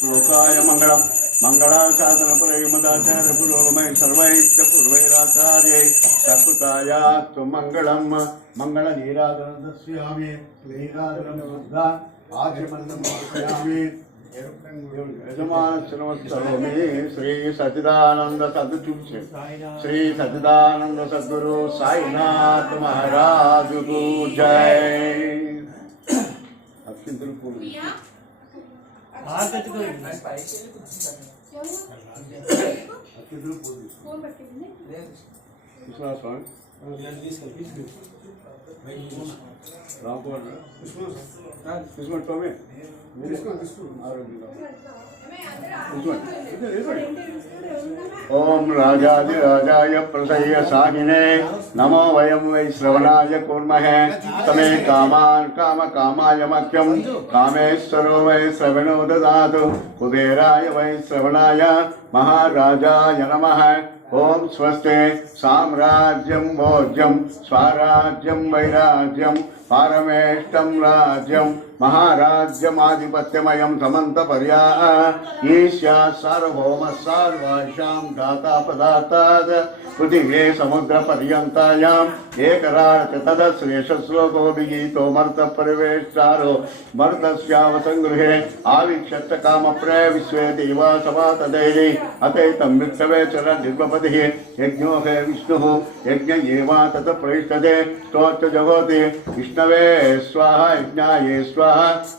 श्लोकाय मंगलम मंगलाशासन परमदाचार्य पुरोगमय सर्वैश्च पूर्वैराचार्यै सकृतायास्तु मंगलम मंगल नीराजनं दर्शयामि नीराजनं शुद्धा आचमनं समर्पयामि यजमान श्रीमत्सरोमि श्री सच्चिदानंद सद्गुरु श्री सच्चिदानंद सद्गुरु साईनाथ महाराज को जय। अक्षिंतल ओम राजाधिराजाय प्रसह्य साहिने नमो वयं वै श्रवणाय कुर्महे तमे कामान् कामकामाय मह्यं कामेश्वरो वै श्रवणो ददातु कुबेराय वै श्रवणाय महाराजाय नमः। ओम स्वस्ते साम्राज्यं भोज्यं स्वराज्यं वैराज्यं पारमेष्टं राज्यं महाराज्यमाधिपत्यमयं समन्तपर्या ईशा सार्वभौम सर्वासां दाता पदार्थात् पृथिवी समुद्रपर्यन्तायाम् एकराट तदश्रेष्ठश्लोको विगीतो मर्तपरिवेष्टारो मर्तस्यावसङ्गृहे आवीक्षत कामप्रय विश्वे देवा सभातदैः अतैतं वित्तवे चरद्विपतिः यज्ञो हे विष्णुः यज्ञ एवा तत् प्रविष्टते स्तोत्र जगोति विष्णवे स्वाहा यज्ञाये स्वाहा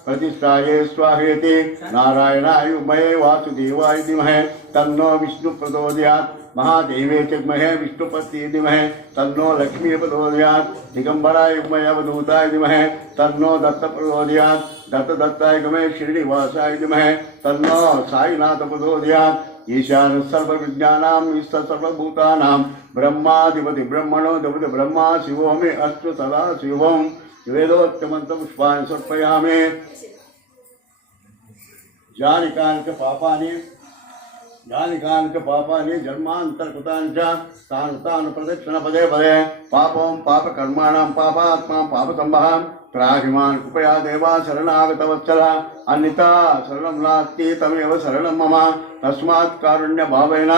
प्रतिष्ठाये स्वाहेति नारायणाय उमये वासुदेवाय धीमहि तन्नो विष्णु प्रचोदयात् महादेवे च धीमहि विष्णुपत्ये धीमहि तन्नो लक्ष्मी प्रचोदयात् दिगंबराय उमये अवधूताय धीमहि तन्नो दत्त प्रचोदयात् दत्ताय गमे श्रीनिवासाय धीमहि तन्नो साईनाथ प्रचोदयात् ईशान सर्वविज्ञानां ईश्वर सर्वभूतानां ब्रह्माधिपति ब्रह्मणो अधिपति ब्रह्मा शिवो मे अस्तु सदा शिवं वेदोक्तमन्त्रं पुष्पाणि समर्पयामि। यानि कानि च पापानि जन्मान्तरकृतानि च तानि प्रदक्षिण पदे पदे पापं पापकर्माणां पापात्मा पापसम्भवः त्राहिमान् कृपया देवा शरणागतवत्सल अन्यथा शरणं नास्ति तमेव शरणं मम तस्मात् कारुण्यभावेन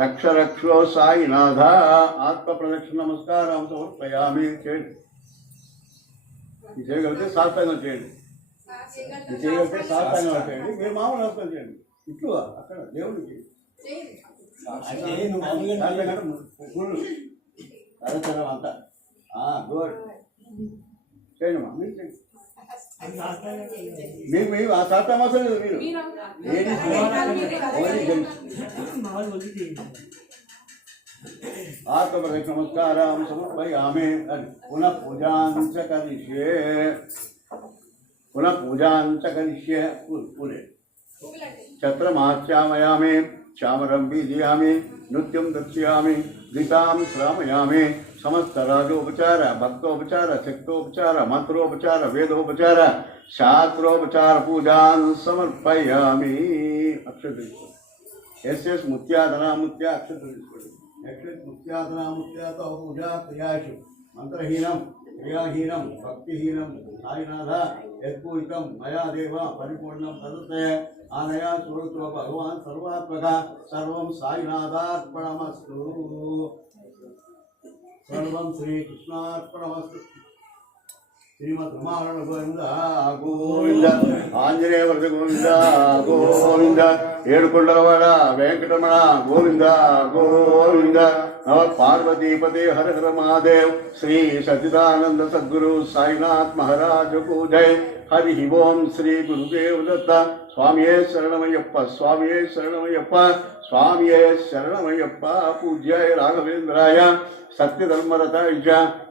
रक्ष रक्षो साईनाथ। आत्मप्रदक्षिण नमस्कारं समर्पयामि। చేయగలిగితే సాత్తంగా చేయండి, చేయగలిగితే సాత్తంగా చేయండి, మీరు మామూలు అర్థం చేయండి. ఇట్లు అక్కడ దేవుడికి అరచనం అంతా గుడ్ చేయండి మా మీరు చేయండి. మీకు ఆ సాత్తం అవసరం లేదు, మీరు आत्मप्रदक्षिण नमस्कारं समर्पयामि। पुनः पूजां च करिष्ये पूरे छत्रमाच्यामयामि चामरं बीजयामि नृत्यं दर्शयामि गीतां श्रावयामि समस्त राजोपचार भक्तोपचार शक्तोपचार मंत्रोपचार वेदोपचार शास्त्रोपचार पूजां समर्पयामि। अक्षत एस मुत्याधना मुत्या अक्षत मुत्याधना मुत्यात पूजा क्रियाशु मंत्रहीनं क्रियाहीनं भक्तिहीनं साईनाथ यत्पूजितं मया देव परिपूर्णं तदते आनया स्वरूप भगवान सर्वात्मक सर्वं साईनाथार्पणमस्तु सर्वं श्रीकृष्णार्पणमस्तु। श्रीमद्रमाण गोविंद गोविंद आंजनेय वर्ष गोविंद गोविंद ఏడుకొండలవాడ వెంకటరమణ గోవింద గోవింద नव पार्वतीपते हर हर महादेव श्री सच्चिदानंद सद्गुरु साईनाथ महाराज को जय। हरि ओम श्री गुरुदेव दत्त स्वामिये शरणमय्यप्प स्वामिये शरणमय्यप्प स्वामिये शरणमय्यप्प। पूज्याय राघवेंद्राय सत्यधर्मरताय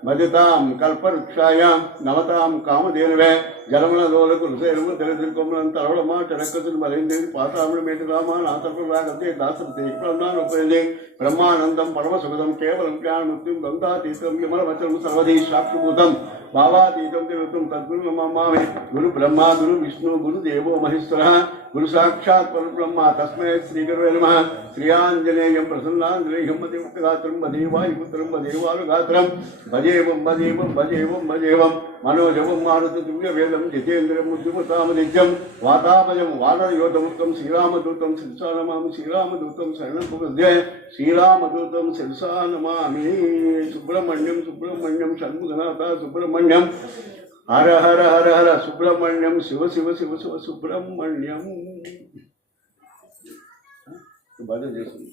भजतां कल्पवृक्षाय नमतां कामधेनवे जलमलदोलकुलसेरुमदलिद्रिकोमलन्तरवलमाटरक्कसिन्मलिन्द्रि ब्रह्मानन्दं परमसुखदं केवलं ज्ञानमुक्तिं गङ्गातीतं विमलवचनं सर्वधी साक्षिभूतं भावातीतं तिरुतं तद्गुरु नमामि। गुरु ब्रह्मा गुरु विष्णु गुरुदेवो महेश्वरः गुरु साक्षात् परब्रह्म तस्मै श्री गुरुवे नमः। श्रीआञ्जनेयं प्रसन्नाञ्जनेयं मदेवगात्रं मदेवायुपुत्रं मदेवानुगात्रं भजेवं भजेवं भजेवं भजेवं మనోజవం మారుతి దివ్యవేదం జితేంద్రం ఉద్యమతామనిత్యం వాతాపజం వానరయోధముక్తం శ్రీరామదూతం శిరసా నమామి శ్రీరామదూతం శరణం ప్రపద్యే శ్రీరామదూతం శిరసా నమామి. సుబ్రహ్మణ్యం సుబ్రహ్మణ్యం షణ్ముఖనాథ సుబ్రహ్మణ్యం హర హర హర హర సుబ్రహ్మణ్యం శివ శివ శివ శివ సుబ్రహ్మణ్యం. భజన చేస్తుంది.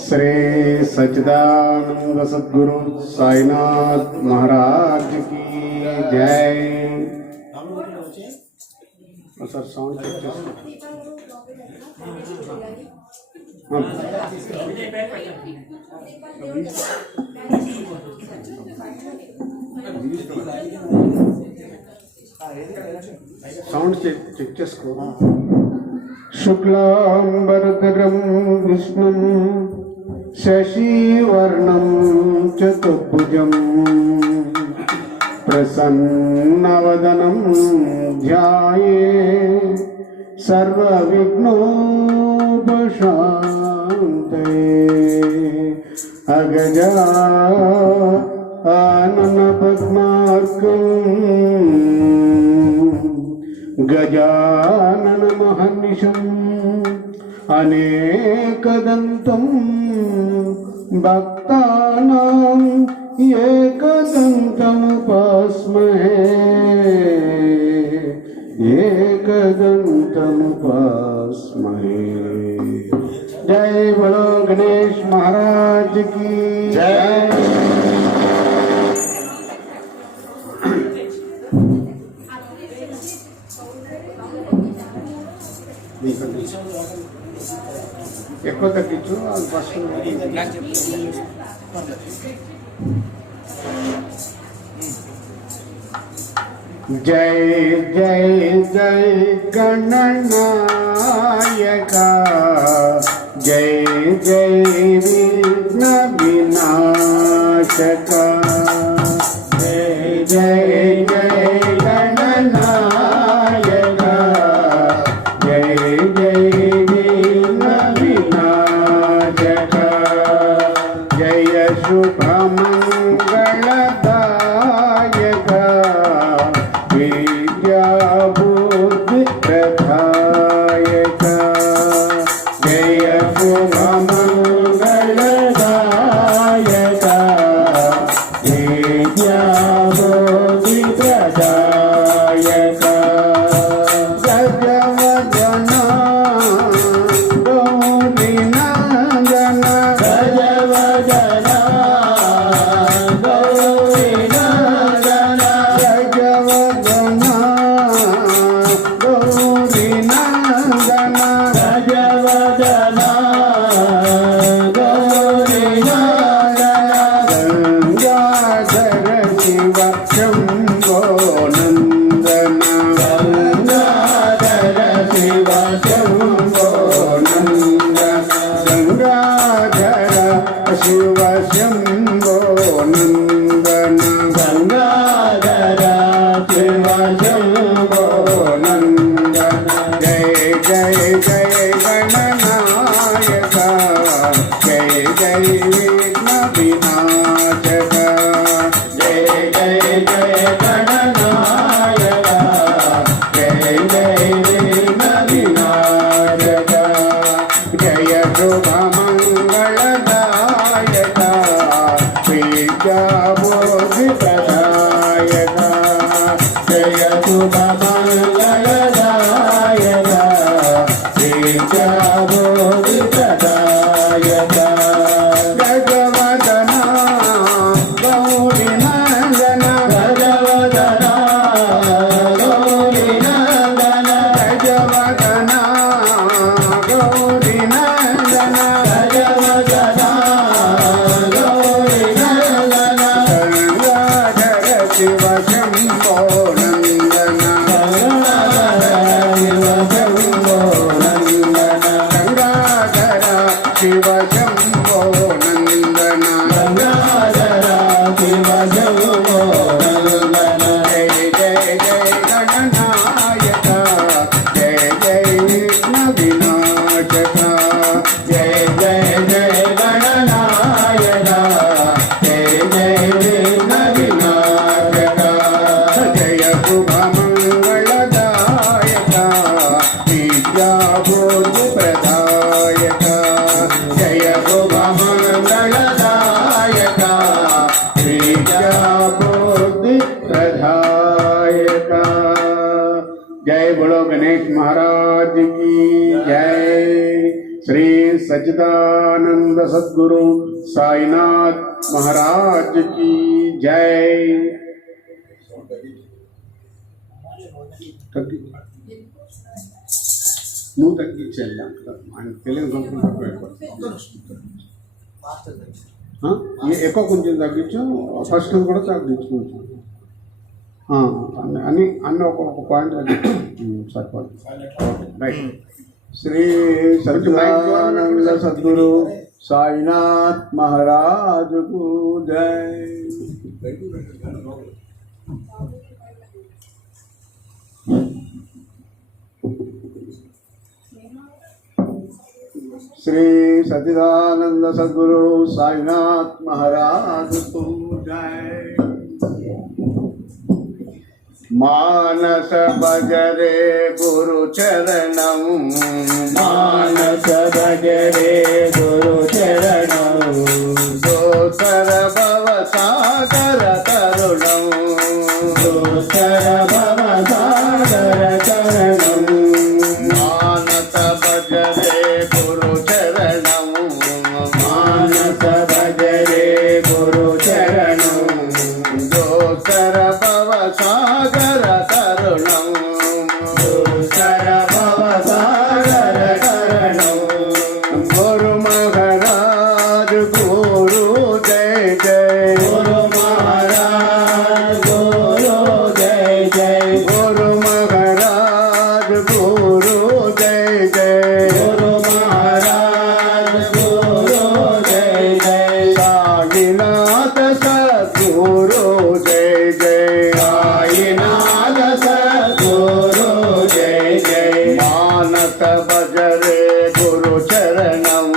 श्री सच्चिदानंद सद्गुरु साईनाथ महाराज की जय. सर साउंड సౌండ్ చెక్ చేసుకో. शुक्लांबरधरं विष्णुं शशिवर्णं चतुर्भुजं प्रसन्नवदनं ध्यायेत् सर्वविघ्नोपशान्तये. अगजा आननपद्मार्कम् गजानन महर्निशम् अनेकदन्तं भक्तानां एकदन्तमुपास्महे एकदन्तमुपास्महे. जय बोलो गणेश महाराज की जय. ఎక్కువ తగ్గించు. అది ఫస్ట్ जय जय जय गणनायक जय जय विघ्न विनाशक जय जय जय गणनायक जय जय विघ्न विनाशक जय शुभ मंगलदायक विद्या बुद्धि प्रदायक जय शुभ मंगलदायक विद्या बुद्धि प्रदायक गजवदन गौरी नंदन गजवदन गौरी नंदन गजवदन गौरी नंदन गजवदन गौरी नंदन गंगाधर शिव शंभो नंदन गंगाधर शिव शंभो नंदन गंगाधर शिव शंभो नंदन गंगाधर शिव शंभो नंदन. जय जय जय गणनायक जय जय विघ्न विनाशक जय जय जय गणनायक जय जय विघ्न विनाशक जय शुभ मंगलदायक विद्या बुद्धि प्रदायक जय शुभ मंगलदायक विद्या बुद्धि प्रदायक गजवदन गौरी गणेश महाराज की जय। श्री सच्चिदानंद सद्गुरु साईनाथ महाराज की जय। నువ్వు తగ్గించేయాలి ఆయన తెలుగు సంస్కృతం ఎక్కువ కొంచెం తగ్గించు ఫస్ట్ కూడా తగ్గించుకుంటాం అన్ని ఒక పాయింట్ తగ్గించు సరిపోదు రైట్ శ్రీ సచ్చిదానంద సద్గురు సాయినాథ్ మహారాజుకు జై श्री सच्चिदानंद सद्गुरु साईनाथ महाराज को जय। मानस भजरे गुरु चरणम मानस भजरे गुरु चरणम दोसर भव सागर तरुणम दोसर भव सागर तरुणम मानस भजरे गुरु चरणम मानस भजरे गुरु चरणम दोसर भव सागर तरुणम दोसर भव सागर तरुणम गुरु महाराज गुरु जय जय गुरु महाराज गुरु जय जय गुरु महाराज गुरु जय जय गुरु महाराज गुरु जय जय साईनाथ सद्गुरु जय जय साईनाथ सद्गुरु जय जय मानस भजरे गुरु चरणम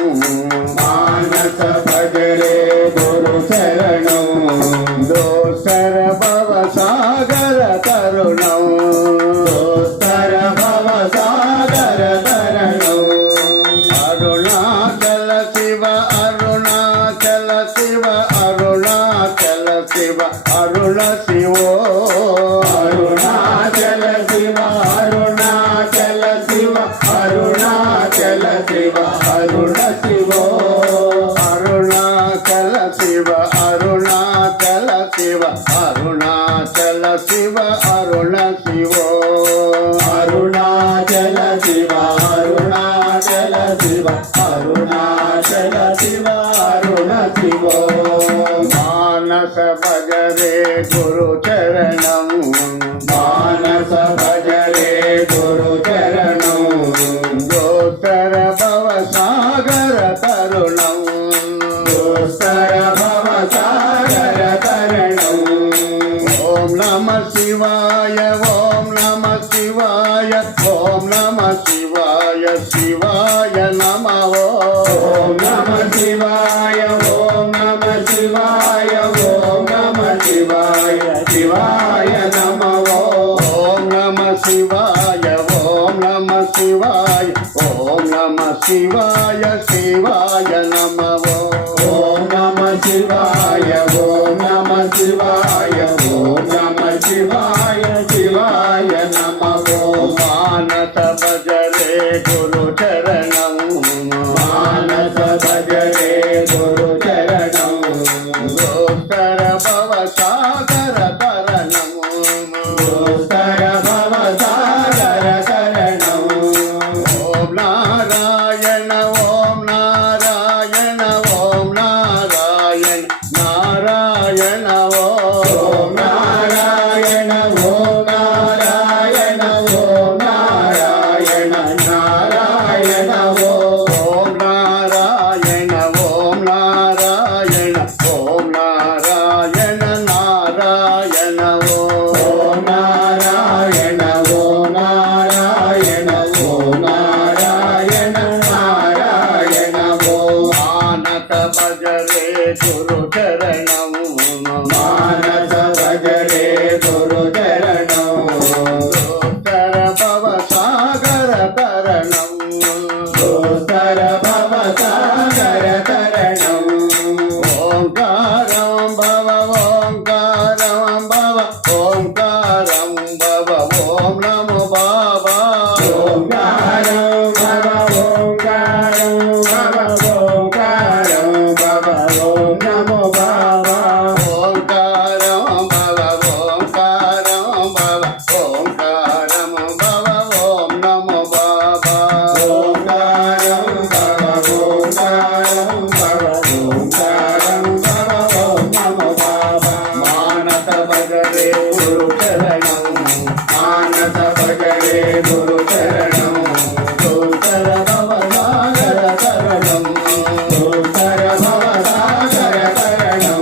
मानस भजरे गुरु चरणम दोसर भव सागर तरुणम दोस्तर भव सागर तरणम अरुणाचल शिव अरुणाचल शिव अरुणाचल शिव अरुण शिवो अरुणाचल शिव अरुणाचल शिव अरुणाचल शिव अरुण शिवो अरुणाचल शिव अरुणाचल शिव अरुणाचल शिव अरुण शिवो अरुणाचल शिव अरुणाचल शिव अरुणाचल शिव अरुण शिवो मानस भजरे गुरु चरणम मानस भजरे गुरु चरणम दोसर भव सागर तरुणम दोस्तर भव सागर तरणम ओम नमः शिवाय ओम नमः शिवाय ओम नमः शिवाय शिवाय नमः ओम नमः शिवाय ओम नमः शिवाय ओम नमः शिवाय शिवाय नमः ओम नमः शिवाय ओम नमः शिवाय ओम नमः शिवाय शिवाय नमः ओम नमः शिवाय ओम नमः शिवाय ओम नमः शिवाय शिवाय नमः मानस भजरे गुरु चरणम मानस भजरे गुरु चरणम दोसर भव सागर तरणम दोस्तर भव सागर तरणम ओम नारायण ओम नारायण ओम नारायण नारायण ओम नारायण ओम नारायण ओम नारायण नारायण ओम नारायण ओम नारायण ओम नारायण नारायण ओम नारायण ओम नारायण ओम नारायण नारायण मानस भजरे गुरु चरणम मानस भजरे गुरु चरणम दोसर भव सागर तरणम दोस्तर भव सागर तरणम ओंकारं भव ओंकारं भव ओंकारं भव ओम नमो बाबा ఓంకారం భవ ఓంకారం భవ ఓంకారం భవ ఓం నమో బాబా ఓంకారం భవ ఓంకారం భవ ఓంకారం భవ ఓం నమో బాబా ఓంకారం భవ ఓంకారం భవ ఓంకారం భవ ఓం నమో బాబా మానస భజరే గురు చరణం మానస భజరే గురు చరణం దోసర భవ సాగర తరణం దోసర భవ సాగర తరణం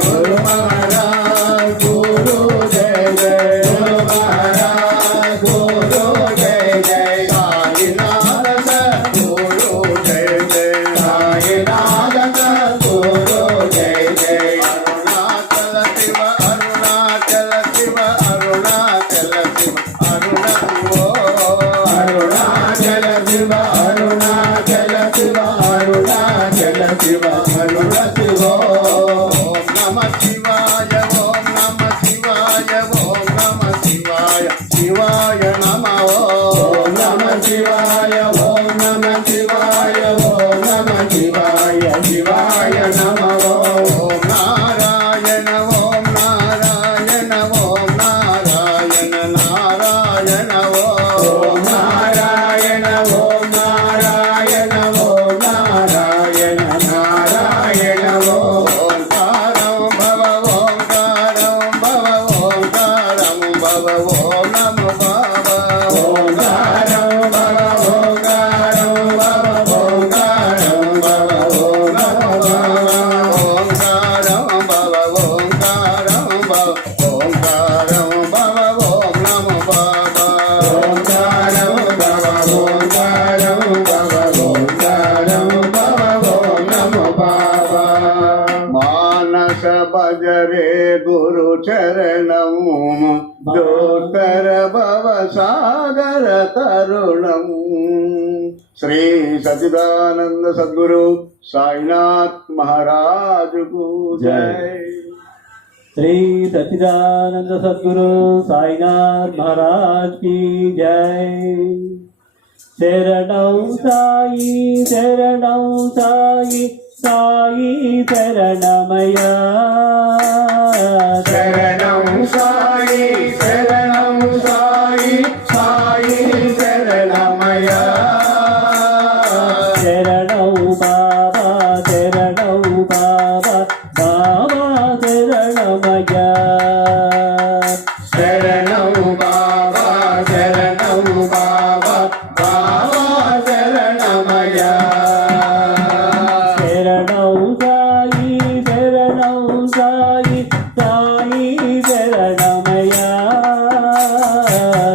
గురు మహారాజ్ గురు జయ జయ గురు మహారాజ్ గురు జయ జయ సాయినాథ సద్గురు జయ జయ సాయినాథ గురు జయ జయ అరుణాచల శివ అరుణాచల శివ అరుణాచల శివ అరుణాచల శివ అరుణాచల శివ అరుణాచల శివ అరుణ శివ ఓం నమ శివాయ ఓం నమ శివాయ ఓం నమ శివాయ శివాయ నమ ఓం నమ శివాయ ఓం నమ శివాయ ఓం నమ శివాయ శివాయ నమ ఓం నారాయణ ఓం నారాయణ ఓం నారాయణ నారాయణ ఓం నారాయణ ఓం నారాయణ ఓం నారాయణ నారాయణ ఓంకారం భవ ఓంకారం భవ ఓంకారం భవ ఓం నమో బాబా ఓంకారం భవ ఓంకారం భవ ఓంకారం భవ ఓం నమో బాబా ఓంకారం భవ ఓంకారం భవ ఓంకారం భవ ఓం నమో బాబా ఓంకారం భవ ఓంకారం భవ ఓంకారం భవ ఓం నమో బాబా మానస భజరే గురు చరణం దోత్తర భవ సాగర తరుణం శ్రీ సచిదానంద సద్గురు సాయినాథ్ మహారాజుకు జై श्री सच्चिदानंद सद्गुरु साईनाथ महाराज की जय। शरणं साई साई शरणमया శరణం సాయి శరణం సాయి సాయి శరణమయ शरणं बाबा बाबा शरणमया శరణం బాబా శరణం బాబా బాబా శరణమయ शरणं साई शरणमया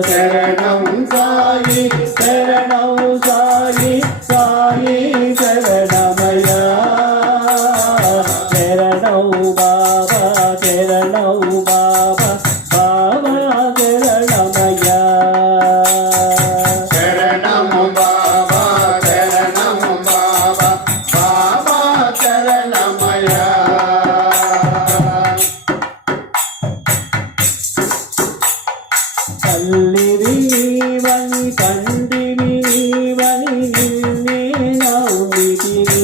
శరణం సాయి शरणं साई शरणमया शरणं बाबा बाबा शरणमया శరణం బాబా శరణం బాబా బాబా శరణమయ తల్లివి నీవని తండ్రివి నీవని నిన్నే నమ్మితిని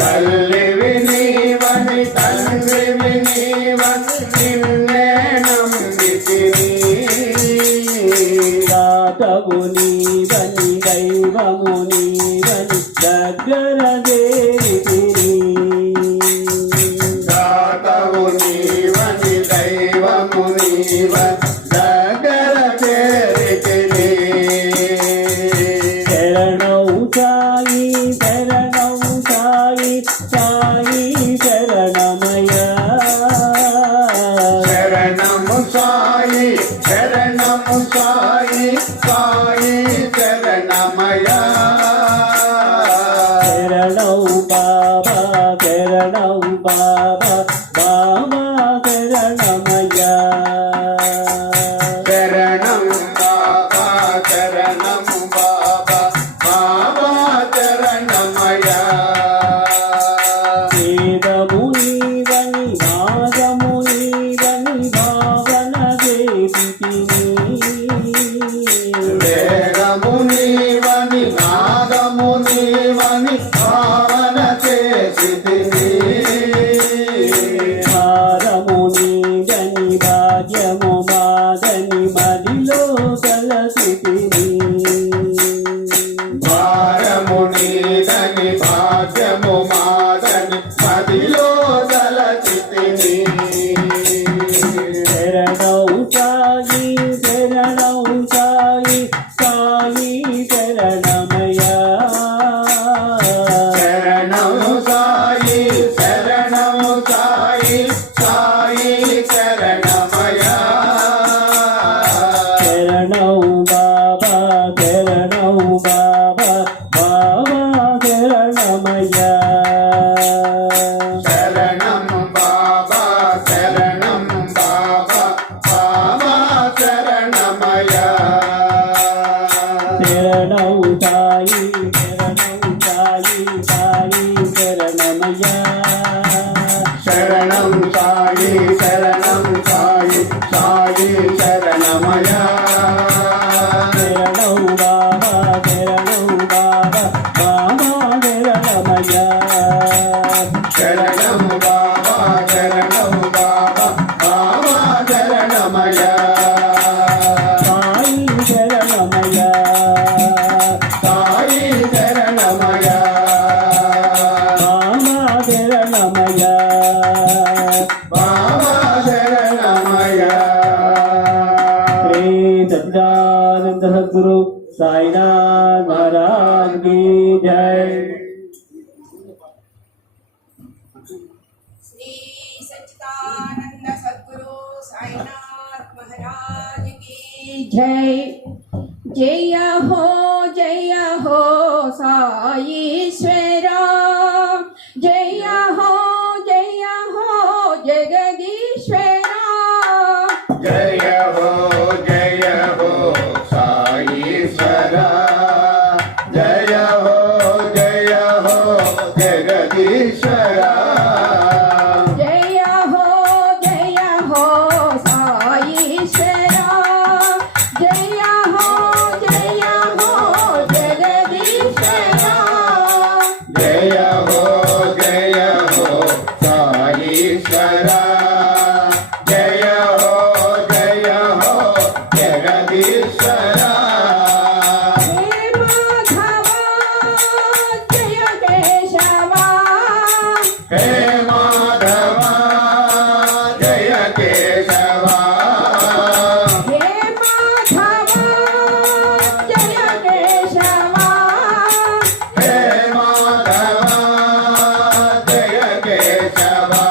తల్లివి నీవని తండ్రివి నీవని నిన్నే నమ్మితిని దాతవు నీవని దైవము నీవని దగ్గర చేరితిని దాతవు నీవని దైవము నీవ దగ్గర చేరితిని శరణౌ సాయి శరణమయ శరణము సాయి శరణము సాయి సాయి శరణమయ శరణౌ బాబా బాబా శరణమయ శరణం బాబా శరణం బాబా బాబా శరణమయ వేదము నీవని నాదము నీవని భావన చేతిని తలసితిని భారము నీదని భాగ్యము మాదని మదిలో తలచితిని శరణౌ సాయి శరణౌ సాయి సాయి శరణమయ్యా శరణం సాయి శరణం సాయి సాయి శరణమయా శరణౌ బాబా శరణౌ బాబా బాబా శరణమయ్యా శరణం బాబా శరణం బాబా బాబా శరణమయా శరణౌ సాయి శరణౌ సాయి సాయి శరణమయ్యా శరణం సాయి శరణం సాయి సాయి శరణమయా శరణౌ బాబా శరణౌ బాబా బాబా శరణమయ్యా శరణం బాబా శరణం బాబా బాబా శరణమయా సాయి శరణమయ్యా సాయి శరణమయా బాబా శరణమయ్యా బాబా శరణమయా శ్రీ సచ్చిదానంద సద్గురు సాయినాథ్ మహారాజ్ की जय श्री सच्चिदानंद सद्गुरु साईनाथ महाराज की जय जय हो साईश्वरा जय हो जगदीश्वरा जय हो साईश्वरा जय हो जगदीश्वरा जय हो साईश्वरा जय हो जगदीश्वरा जय हो साईश्वरा जय हो जगदीश्वरा हे माधवा जय केशवा हे माधवा जय केशवा हे माधवा जय केशवा हे माधवा जय केशवा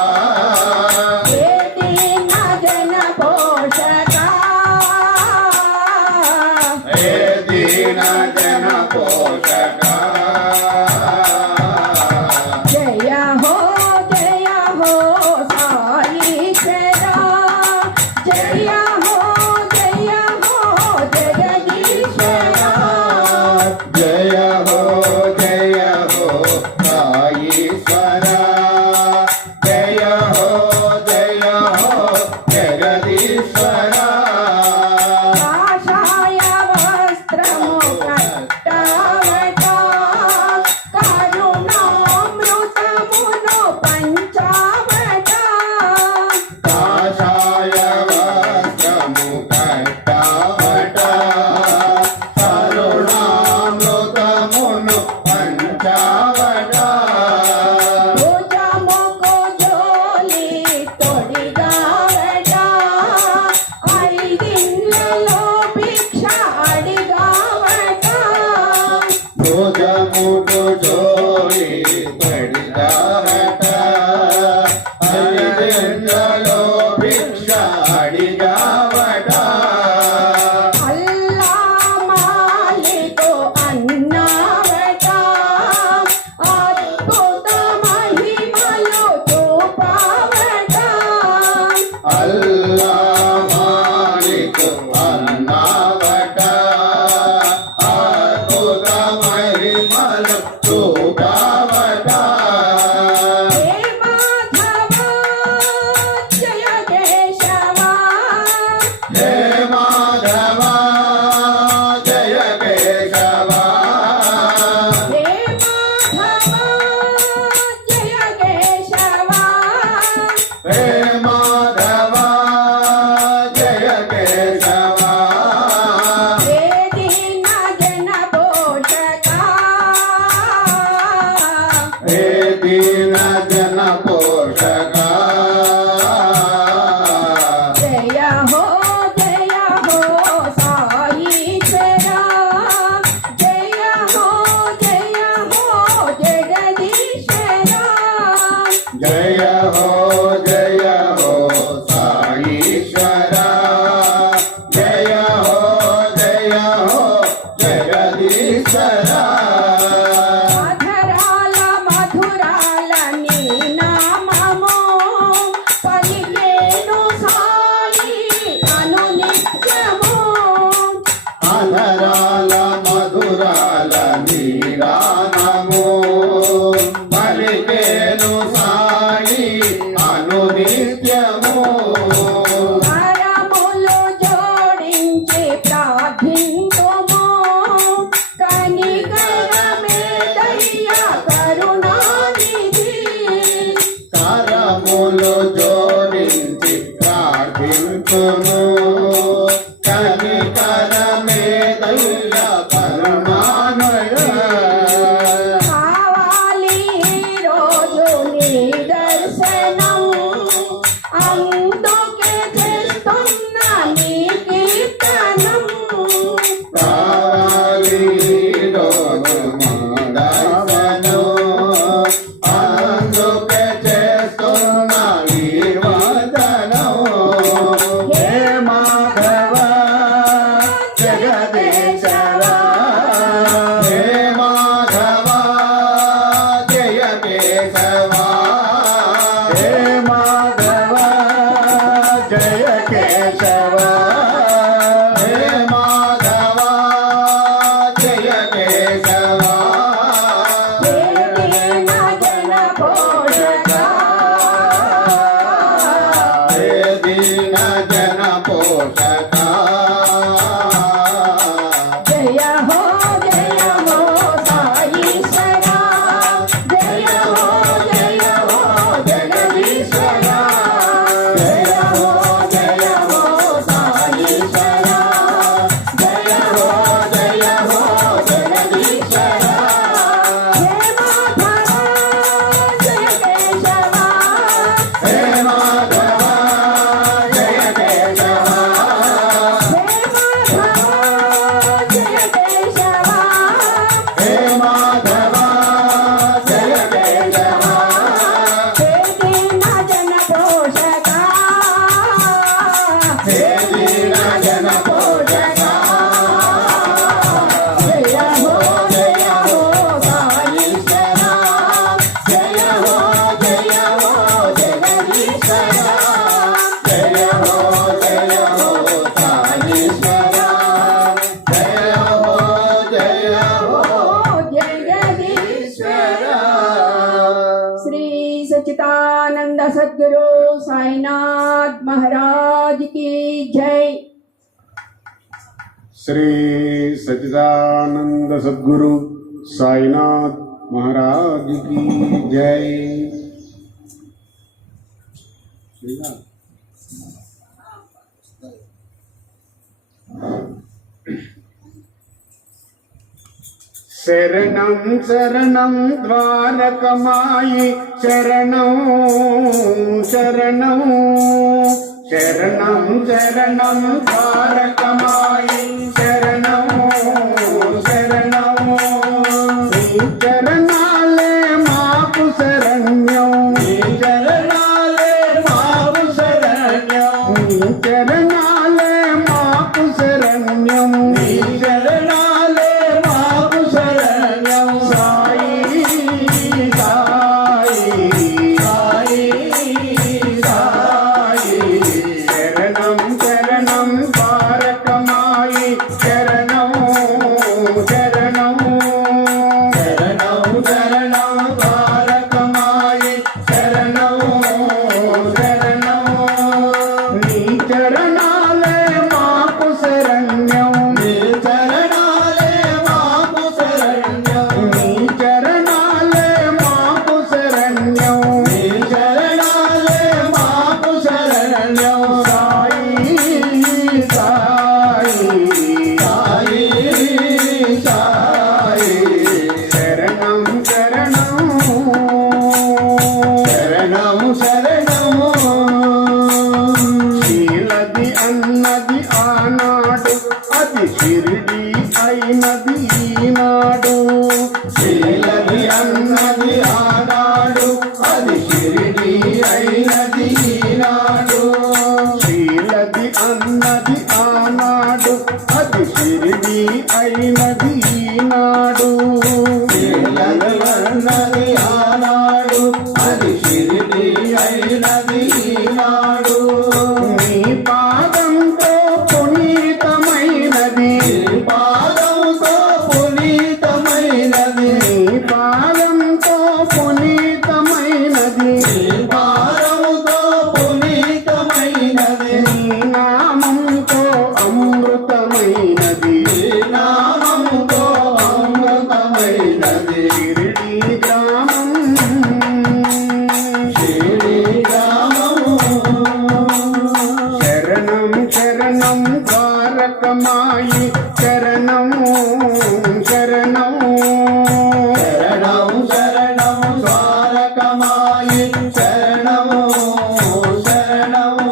हे दीन जन पोषका हे दीन जन पोषका जय हो साईश्वरा जय हो जगदीश्वरा जय हो साईश्वरा जय हो जगदीश्वरा काषाय वस्त्रमु कट्ट అధరాల మధురాల నీరానము పలికేను సాయి అనునిత్యము కరములు జోడించి ప్రార్థింతుము కనికరమే దయ్యా కరుణానిధి కరములు జోడించి ప్రార్థించును కనికరమే దయ్య కరుణామయ కావాలి రోజు నీ దర్శనం అందుకే చేస్తున్నా నీ కీర్తనం కావాలి రోజు మందసను అందుకే చేస్తున్నా ఈ వందనం హే మాధవ జగదీశ్వరా హే మాధవ జయ కేశవా హే మాధవ జయ కేశవా హే మాధవ జయ కేశవా ఏదైనా జన పోషక హే దీన జన పోషక జయ హో సాయీశ్వరా జయ హో జగదీశ్వరా జయ హో సాయీశ్వరా జయ హో జగదీశ్వరా హే మాధవ జయ కేశవా హే మాధవ జయ కేశవా హే మాధవ జయ కేశవా హే మాధవ జయ కేశవా హే దీన జన పోషక హే దీన జన పోషక జయ హో సాయీశ్వరా జయ హో జగదీశ్వరా జయ హో సాయీశ్వరా జయ హో జగదీశ్వరా श्री सच्चिदानंद सद्गुरु साईनाथ महाराज की जय శ్రీ సచ్చిదానంద సద్గురు సాయినాథ్ మహారాజ్ की जय శరణం శరణం ద్వారకమాయి శరణం శరణం శరణం శరణం ద్వారకమాయి శరణం శరణం నీ చరణాలే మాకు శరణ్యం నీ చరణాలే మాకు శరణ్యం నీ చరణాలే మాకు శరణ్యం నీ చరణాలే మాకు శరణ్యం సాయి సాయి సాయి సాయి శరణం శరణం ద్వారకమాయి శరణం శరణం శరణం శరణం ద్వారకమాయి శరణం శరణం నీ చరణాలే మాకు శరణ్యం నీ చరణాలే మాకు శరణ్యం నీ చరణాలే మాకు శరణ్యం నీ చరణాలే మాకు శరణ్యం సాయి సాయి సాయి సాయి శరణం శరణం శరణం శరణం శీలది అన్నది ఆనాడు అది షిరిడి అయినది ఈనాడు శీలది అన్నది ఆనాడు అది షిరిడి అయినది ఈనాడు శీలది అన్నది ఆనాడు అది షిరిడి అయినది ఈనాడు శీలది అన్నది ఆనాడు అది షిరిడి అయినది ఈనాడు నీ పాదంతో పునీతమైనది అయినది నామముతో అమృతమైనది షిరిడి గ్రామం షిరిడి గ్రామము శరణం శరణం ద్వారకమాయి శరణము శరణము శరణం శరణం ద్వారకమాయి శరణము శరణము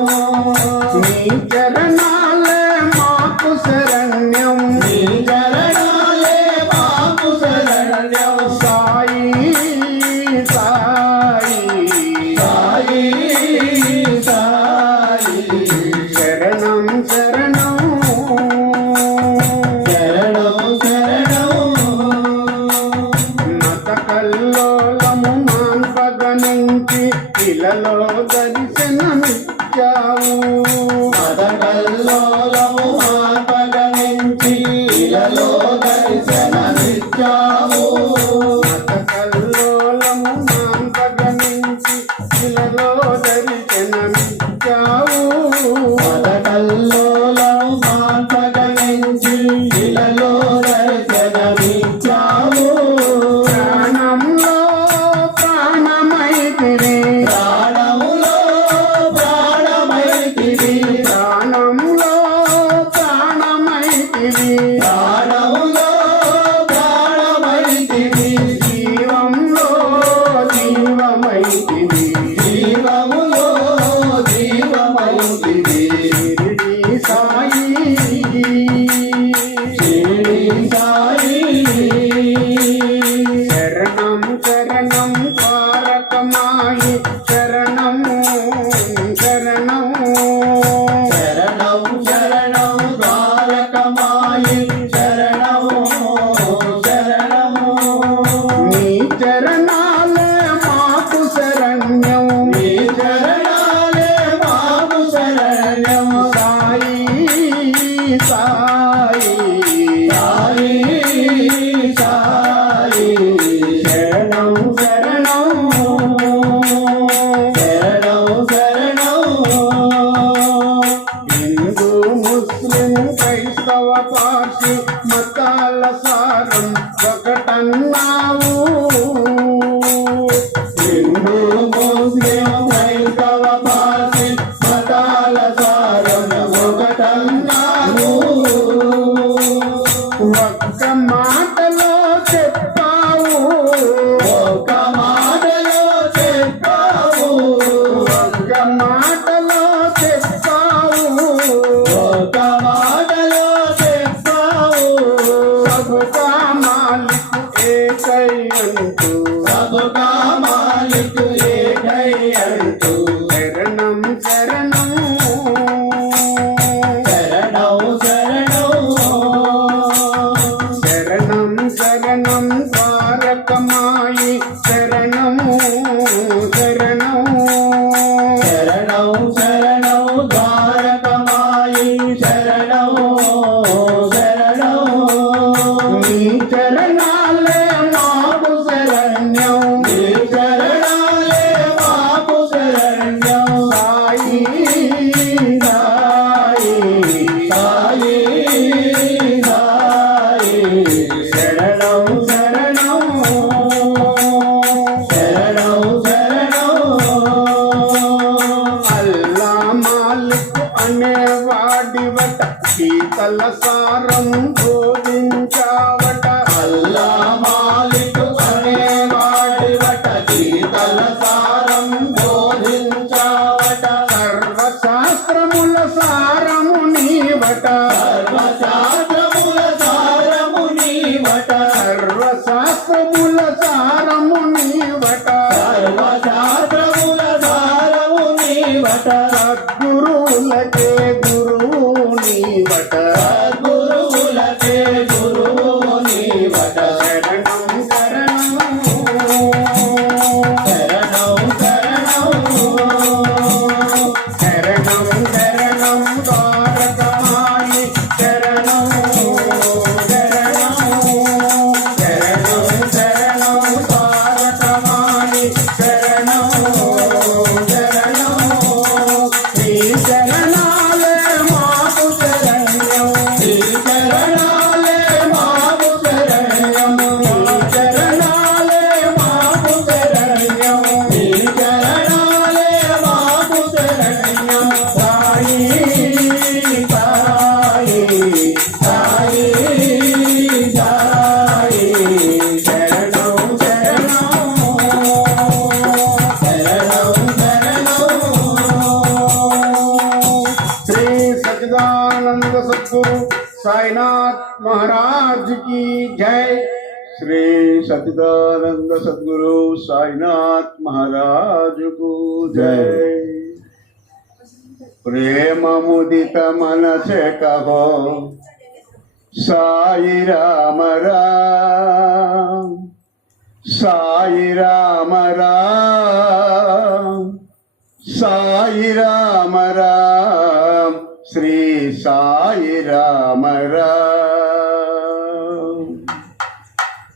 నీ చరణాలే మాకు శరణ్యం నీ చరణాలే మాకు శరణ్యం సాయి సాయి సాయి సాయి శరణం శరణం శరణం శరణం మత కల్లోలము మాన్పగ నుంచి ఇలలో దర్శనమిచ్చావు మదకల్లోలము మాపగమించి ఇలలో దర్శనమిచ్చావు మత కల్లోలము మాన్పగ నుంచి ఇలలో దర్శనమిచ్చావు మదకల్లోలము మాపగమించి ఇలలో దర్శనమిచ్చావు ప్రాణంలో ప్రాణమైతివి ప్రాణములో ప్రాణమైతివి ప్రాణంలో ప్రాణమైతివి ప్రాణములో ప్రాణమైతివి జీవంలో జీవమైతివి జీవములో జీవమైతివి షిరిడి సాయి షిరిడి సాయి శరణం శరణం ద్వారకమాయి శరణము శరణము శరణం శరణం ద్వారకమాయి శరణము శరణము నీ చరణాలే మాకు శరణ్యం నీ చరణాలే మాకు శరణ్యం సాయి సాయి సాయి సాయి శరణం శరణం శరణం శరణం హిందూ ముస్లిం క్రైస్తవ పార్సీ మతాల సారం ఒకటన్నావు హిందూ ముస్లిం క్రైస్తవ పార్సీ మతాల సారం ఒకటన్నావు ఒక్క మాటలో చెప్పావు ఒక మాటలో చెప్పావు ఒక్క మాటలో చెప్పావు ఒక మాటలో చెప్పావు సబకా మాలిక్ ఏకై అంటూ సబకా మాలిక్ ఏకై అంటూ శరణం శరణం శరణం శరణం శరణం శరణం ద్వారకమాయి శరణము శరణము శరణం శరణం ద్వారకమాయి శరణం శరణం నీ చరణాలే మాకు శరణ్యం నీ చరణాలే మాకు శరణ్యం సాయి సాయి సాయి సాయి శరణం శరణం శరణం శరణం అల్లా మాలిక్ అనేవాడివట శీతల సారం బోధించావట అల్లా మాలిక్ అనేవాడివట గీతల సారం బోధించావట సర్వశాస్త్రముల సారము నీవట సర్వశాస్త్రముల సారము నీవట సర్వశాస్త్రముల సారము నీవట సర్వశాస్త్రముల సారము నీవట సద్గురువులకే గురువు నీవట సద్గురువులకే గురువు నీవట శరణం శరణం శరణం శరణం శరణం శరణం ద్వారకమాయి శరణం శరణం శరణం శరణం ద్వారకమాయి శరణం శరణం నీ శరణాలే महाराज की जय। श्री सच्चिदानंद सद्गुरु साईनाथ महाराज को जय। प्रेम मुदित मन से कहो साई राम राम, साई राम राम, साई राम राम, श्री साई राम राम।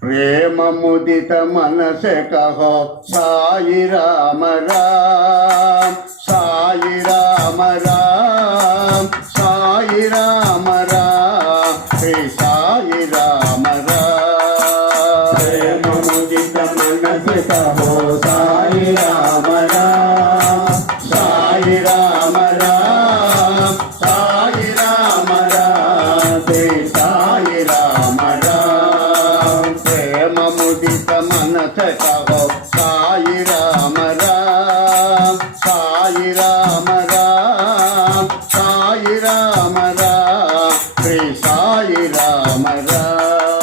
प्रेम मुदित मन से कहो साई राम राम, साई राम राम, साई राम राम, श्री साई राम राम। प्रेम मुदित मन से कहो साई राम राम, साई राम राम, साई राम राम, श्री साई राम राम। प्रेम मुदित मन से कहो साई राम राम, साई राम राम, साई राम राम, श्री साई राम राम।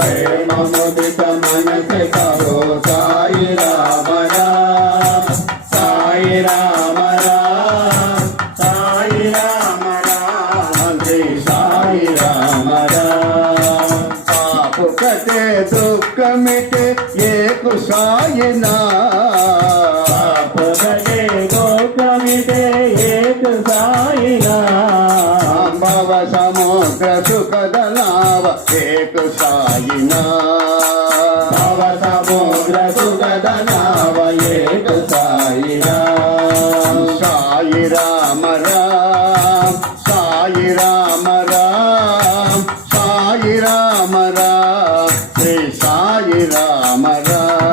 प्रेम मुदित मन से कहो साई राम राम, साई राम राम, साई राम राम, श्री साई राम राम। पाप कटे दुख मिटे एक साई नाम, पाप कटे दुख मिटे एक साई नाम। भव समुद्र सुख दलाव एक साई नाम, भव समुद्र सुगद नाव एक साई राम। साई राम राम, साई राम राम, साई राम राम, श्री साई राम राम।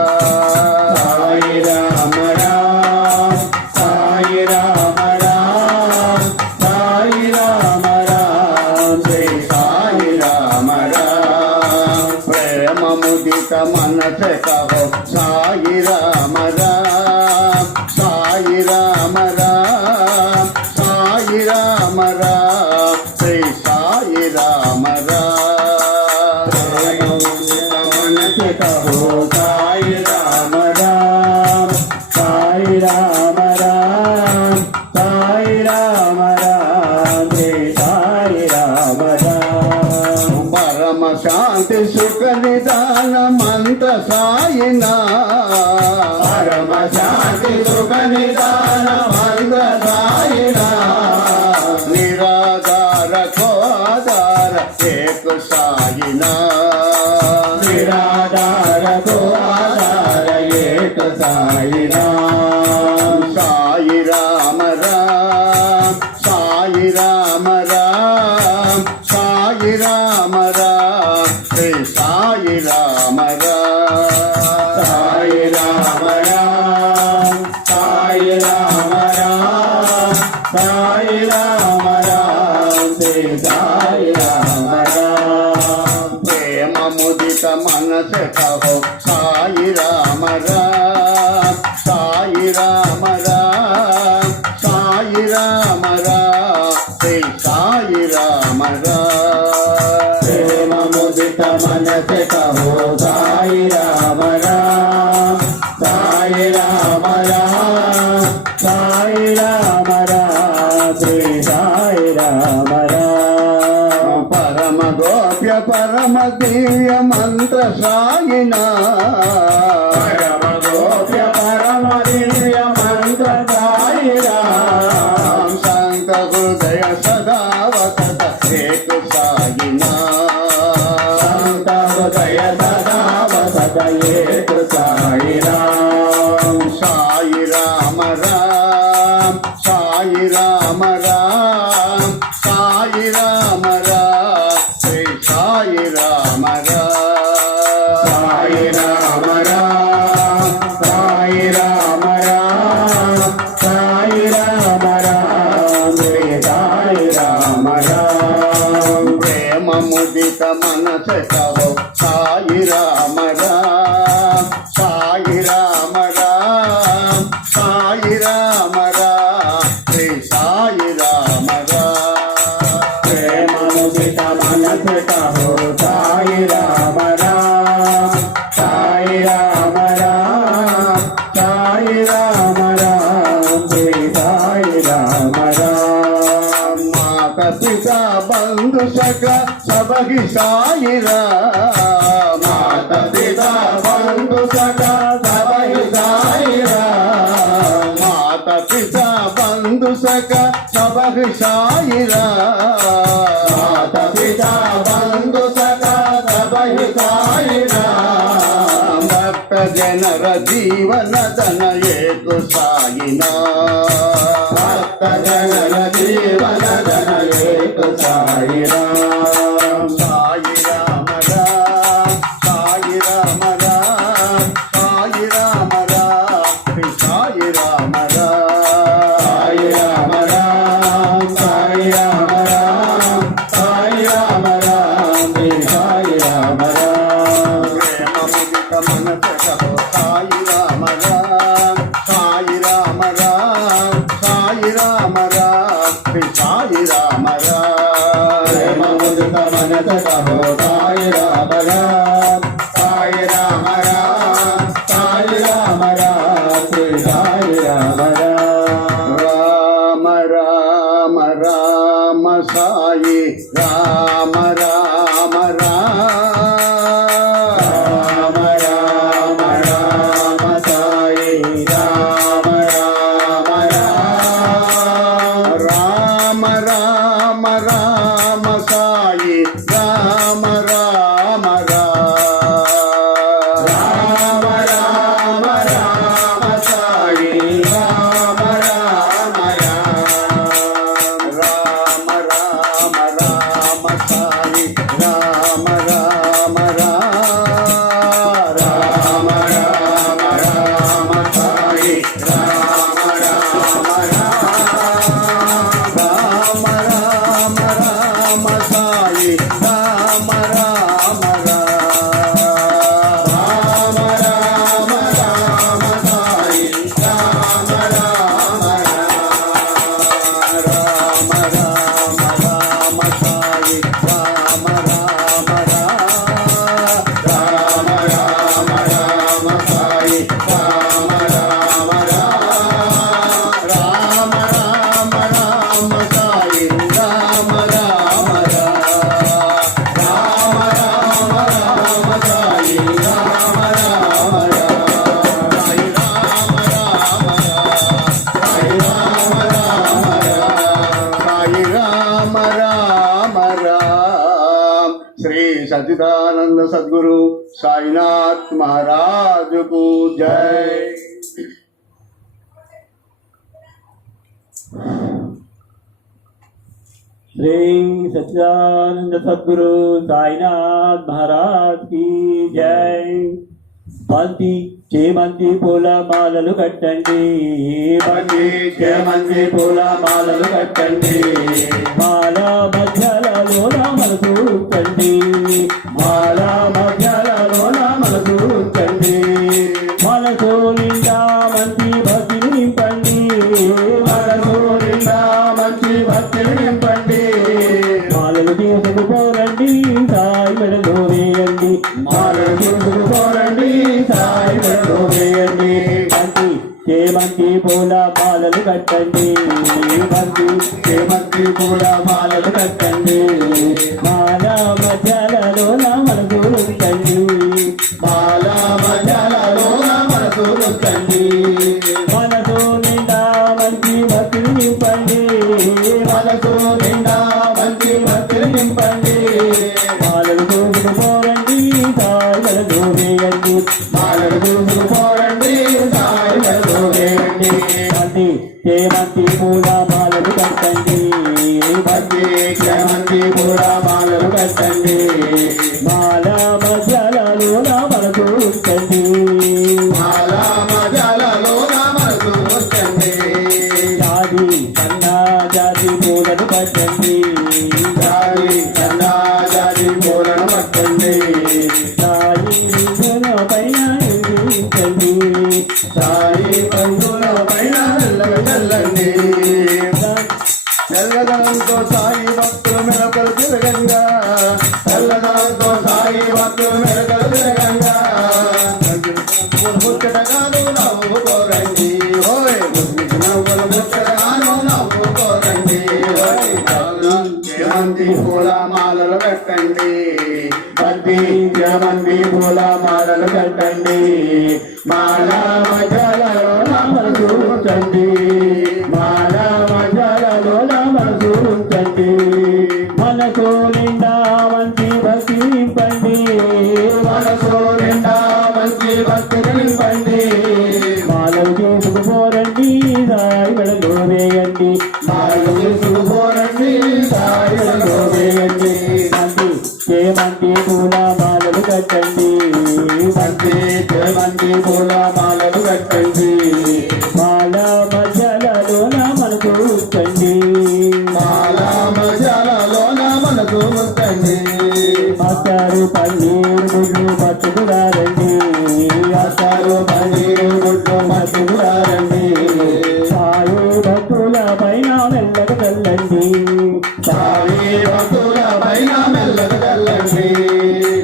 साई राम राम, साई राम राम, साई राम राम, श्री साई राम राम। प्रेम मुदित मन से कहो साई राम राम, साई राम राम, साई राम राम, श्री साई राम राम। प्रेम मुदित मन से कहो साई राम राम, साई राम राम, साई राम राम, श्री साई राम राम। परम शांति सुख निदान मंत्र साई नाम, परम शांति सुख निदान मंत्र साई नाम। निराधार को आधार एक साई नाम, निराधार को आधार एक साई राम। साई राम राम, साई राम राम, साई राम राम, श्री साई राम राम। साई राम राम, साई राम राम, साई राम राम, श्री साई राम राम। प्रेम मुदित मन से कहो साई राम राम, साई राम राम, साई राम राम, श्री साई राम राम। प्रेम मुदित मन से कहो साई राम राम, साई राम राम, साई राम राम, श्री साई राम राम। परम गोप्य परम दिव्य मंत्र साई नाम, परम गोप्य परम दिव्य मंत्र साई राम। संत हृदय सदा वसत एक साई नाम, संत हृदय सदा वसत एक साई राम। साई राम राम, साई राम राम, साई राम राम, श्री साई राम राम। साई राम राम, साई राम राम, साई राम राम, श्री साई राम राम। प्रेम मुदित मन से कहो साई राम राम, साई राम राम, साई राम राम, श्री साई राम राम। प्रेम मुदित मन से कहो సాయి రామ రామ సాయి రామ రామ సాయి రామ రామ శ్రీ సాయి రామ రామ మాత పిత బంధు సఖ సభకి సాయి రామ మాత పిత బంధు సఖా సభై సాయి రామ మాత పిత బంధు సఖ సభకి సాయి రామ మాత పిత బంధు సఖా సభై సాయి రామ భక్త జనర జీవన తనయేకు సాయినా భక్త జనన జీవన జన ఏక సాయి రామ సాయి రామ రామ సాయి రామ రామ సాయి రామ రామ సాయి రామ రామ సాయి రామ రామ సాయి రామ రామ సాయి రామ రామ ప్రేమ ముదిత మనస సాయి రామ రామ సాయి రామ రామ సాయి రామ రామ సాయి రామ ప్రేమ రామ ముదిత మనస కహో సాయి రామ రామ సాయి రామ రామ సాయి రామ రామ శ్రీ సాయి రామ రామ రామ రామ రామ సాయి రామ రామ రామ రామ రామ సాయి రామ రామ రామ రామ రామ రామ సాయి రామ రామ రామ రామ రామ సాయి రామ రామ రామ రామ రామ సాయి రామ రామ రామ రామ రామ సాయి రామ రామ రామ రామ రామ సాయి రామ రామ రామ రామ రామ సాయి రామ రామ రామ రామ రామ సాయి రామ రామ రామ రామ రామ సాయి రామ రామ రామ రామ రామ సాయి రామ రామ రామ రామ రామ సాయి రామ రామ సాయి రామ రామ సాయి రామ రామ సాయి రామ రామ రామ శ్రీ సచిదానంద సద్గురు సాయినాథ్ మహారాజుకు జై. श्री सच्चिदानंद सद्गुरु साईनाथ महाराज की जय బంతి చేమంతి పూల మాలలు కట్టండి బంతి చేమంతి పూల మాలలు కట్టండి మాల మధ్యలలోన మనసు ఉంచండి మాల మధ్యలలోన మనసు ఉంచండి మనసు నిండా మంచి భక్తిని నింపండి మనసు నిండా మంచి భక్తిని నింపండి మాలలు తీసుకుపోరండి సాయి మెడలో వేయండి మాలలు తీసుకుపోరండి సాయి మెడలో వేయండి బంతి చేమంతి పూల మాలలు కట్టండి బంతి చేమంతి పూల మాలలు కట్టండి మాల మధ్యలలో నా మనసు ఉంచండి మాల మధ్యలలో నా మనసు ఉంచండి మనసు నిండా మంచి భక్తిని నింపండి మనసు నిండా మంచి భక్తిని నింపండి మాలలు చూసుకుపోరండి సాయి మెడలో వేయండి మాలలు చూసుకుపోరండి సాయి మెడలో వేయండి బంతి చేమంతి పూల మాలలు కట్టండి బంతి చేమంతి పూల మాలలు కట్టండి మాల మధ్యలలో నా మనసు ఉంచండి మాల మధ్యలలో నా మనసు ఉంచండి జాతి కన్నా జాతి పూలను పట్టండి జాతి కన్నా జాతి పూలను పట్టండి సాయి విజయ పైన నిర్మించండి సాయి బంధువుల పైన వెళ్ళండి తెల్లదనంతో సాయి భక్తుల మెడపలు తిరగంగా తెల్లదనంతో భక్తులు మెరకలు తిరగంగా ముచ్చటగాను నవ్వుకోరండి ఓయ్ నవ్వులు ముచ్చటగాను నవ్వుకోరండి జమంతి పూల మాలలు కట్టండి బంతి జమంతి పూల మాలలు కట్టండి మాల మధ్యలలో మనసు ఉంచండి మాల మధ్యలలో మనసు ఉంచండి మనసు నిండా మంచి భక్తి నింపండి మనసు నిండా మంచి భక్తి నింపండి మాలలు చేసుకుపోరండి సాయిగడలో వేయండి మాలలు చేసుకుపోరండి సాయిగడలో వేయండి చేమంతి పూల మాలలు కట్టండి చేమంతి పూల మాలలు కట్టండి మాల మధ్యలలోన మనకు ఉంచండి మాల మధ్యలలోన మనకు ఉంచండి అత్తారు పన్నీరు గుడ్లు పట్టుకురారండి అత్తారు పన్నీరు గుడ్లు పట్టుకురారండి సాయి భక్తుల పైన మెల్లగా చల్లండి సాయి భక్తుల పైన మెల్లగా చల్లండి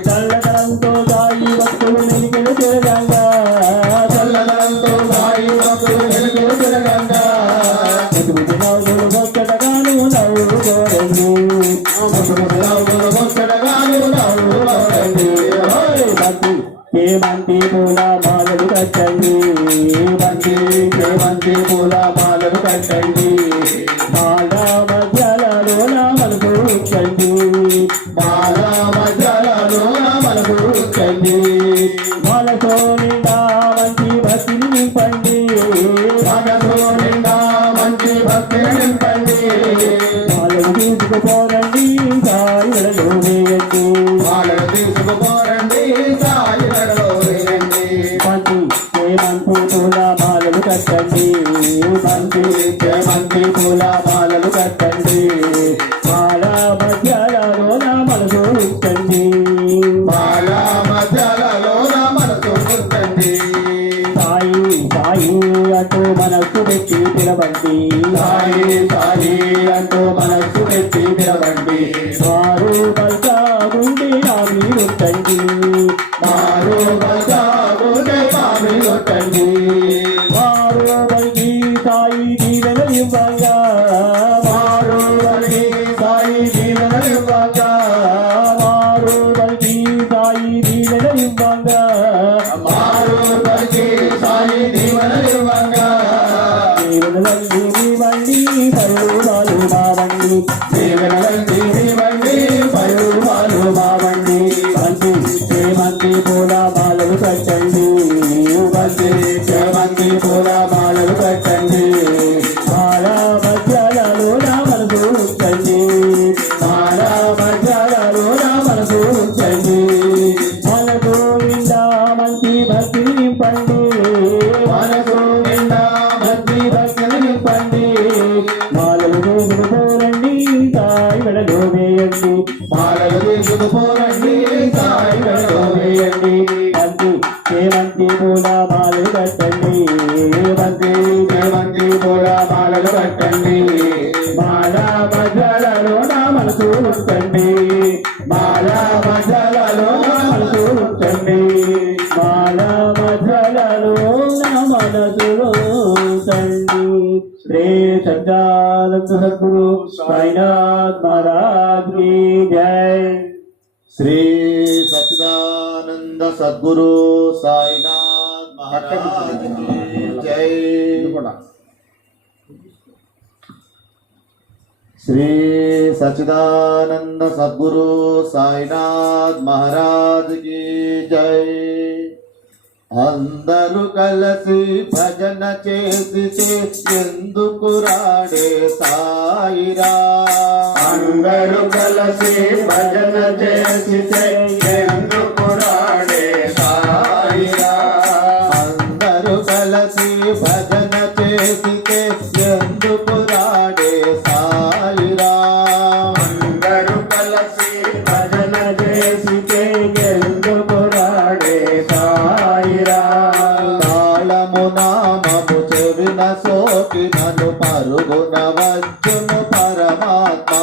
చల్లదనంతో సాయి భక్తులు నిలిగిన తిరగంగా చల్లదనంతో సాయి భక్తులు నిలిగిన తిరగంగా నవ్వులు మొక్కటగాను నవ్వుకోరండి నవ్వులు మొక్కటగాను నవ్వుకోరండి భక్తి చేమంతి పూల మాలలు కట్టండి బంతి చేమంతి పూల మాలలు కట్టండి మాల మధ్యలలోన మనకు ఉంచండి మాల మధ్యలలోన మనకు ఉంచండి మనతో నిండా మంచి భక్తిని నింపండి మనతో నిండా మంచి భక్తిని నింపండి మాలను తీసుకుపోరండి సాయిగడలో వేయండి మాలను తీసుకుపోరండి సాయిగడలో వేయండి బంతి చేమంతి పూల మాలలు కట్టండి బంతి చేమంతి పూల మాలలు కట్టండి మాల మధ్యలలోన మనసు ఉంచండి మాల మధ్యలలోన మనసు ఉంచండి సాయి సాయి అంటూ మనసు పెట్టి పిలవండి సాయి సాయి అంటూ మనసు పెట్టి పిలవండి వారు బల్గా ఉండి ఆమె ఉంటండి వారు బల్గా ఉండి ఆమె ఉంటండి వారు బల్గి సాయి దీవెన ఇవ్వంగా వారు బల్గి సాయి దీవెన ఇవ్వంగా వారు బల్గి సాయి దీవెన ఇవ్వంగా వారు బల్గి సాయి దీవెన ఇవ్వంగా దీవెనలండి ఇవ్వండి పరువాలు బావండి దీవెనలండి ఇవ్వండి పరువాలు బావండి బంతి చేమంతి పూల మాలలు కట్టండి బంతి చేమంతి పూల మాలలు కట్టండి మాల మధ్యలలోన మనసు ఉంచండి మాల మధ్యలలోన మనసు ఉంచండి మనకు నిండా మంచి భక్తిని నింపండి మనకు నిండా మంచి భక్తిని నింపండి మాలలు తీసుకుపోరండి సాయిగడలో వేయండి మాలలు తీసుకుపోరండి సాయిగడలో వేయండి బంతి చేమంతి పూల మాలలు కట్టండి బంతి చేమంతి పూల మాలలు కట్టండి మాల మధ్యలలోన మనసు ఉంచండి మాల మధ్యలలోన మనసు ఉంచండి మాల మధ్యలలోన మనసు ఉంచండి శ్రీ సజ్జానంద సద్గురు సాయినాథ్ మహారాజ్ की जय శ్రీ సచ్చిదానంద సద్గురు సాయినాథ్ మహారాజ్ की జై శ్రీ సచ్చిదానంద సద్గురు సాయినాథ్ మహారాజ్ की జై అందరూ కలిసి భజన చేసితే ఎందుకు రాడే సాయిరా అందరూ కలిసి భజన చేసితే ఎందుకు రాడే సాయిరా అందరూ కలిసి భజన చేసితే ఎందుకు రాడే సాయిరా అందరూ కలిసి భజన చేసితే ఎందుకు రాడే సాయిరా తాళము నామము చెవిన సోకినను పరుగున వచ్చును పరమాత్మ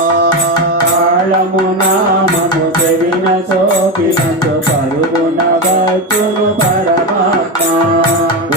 తాళము నామము చెవిన సోకి వేడినందు పరుగున వచ్చును పరమాత్మ.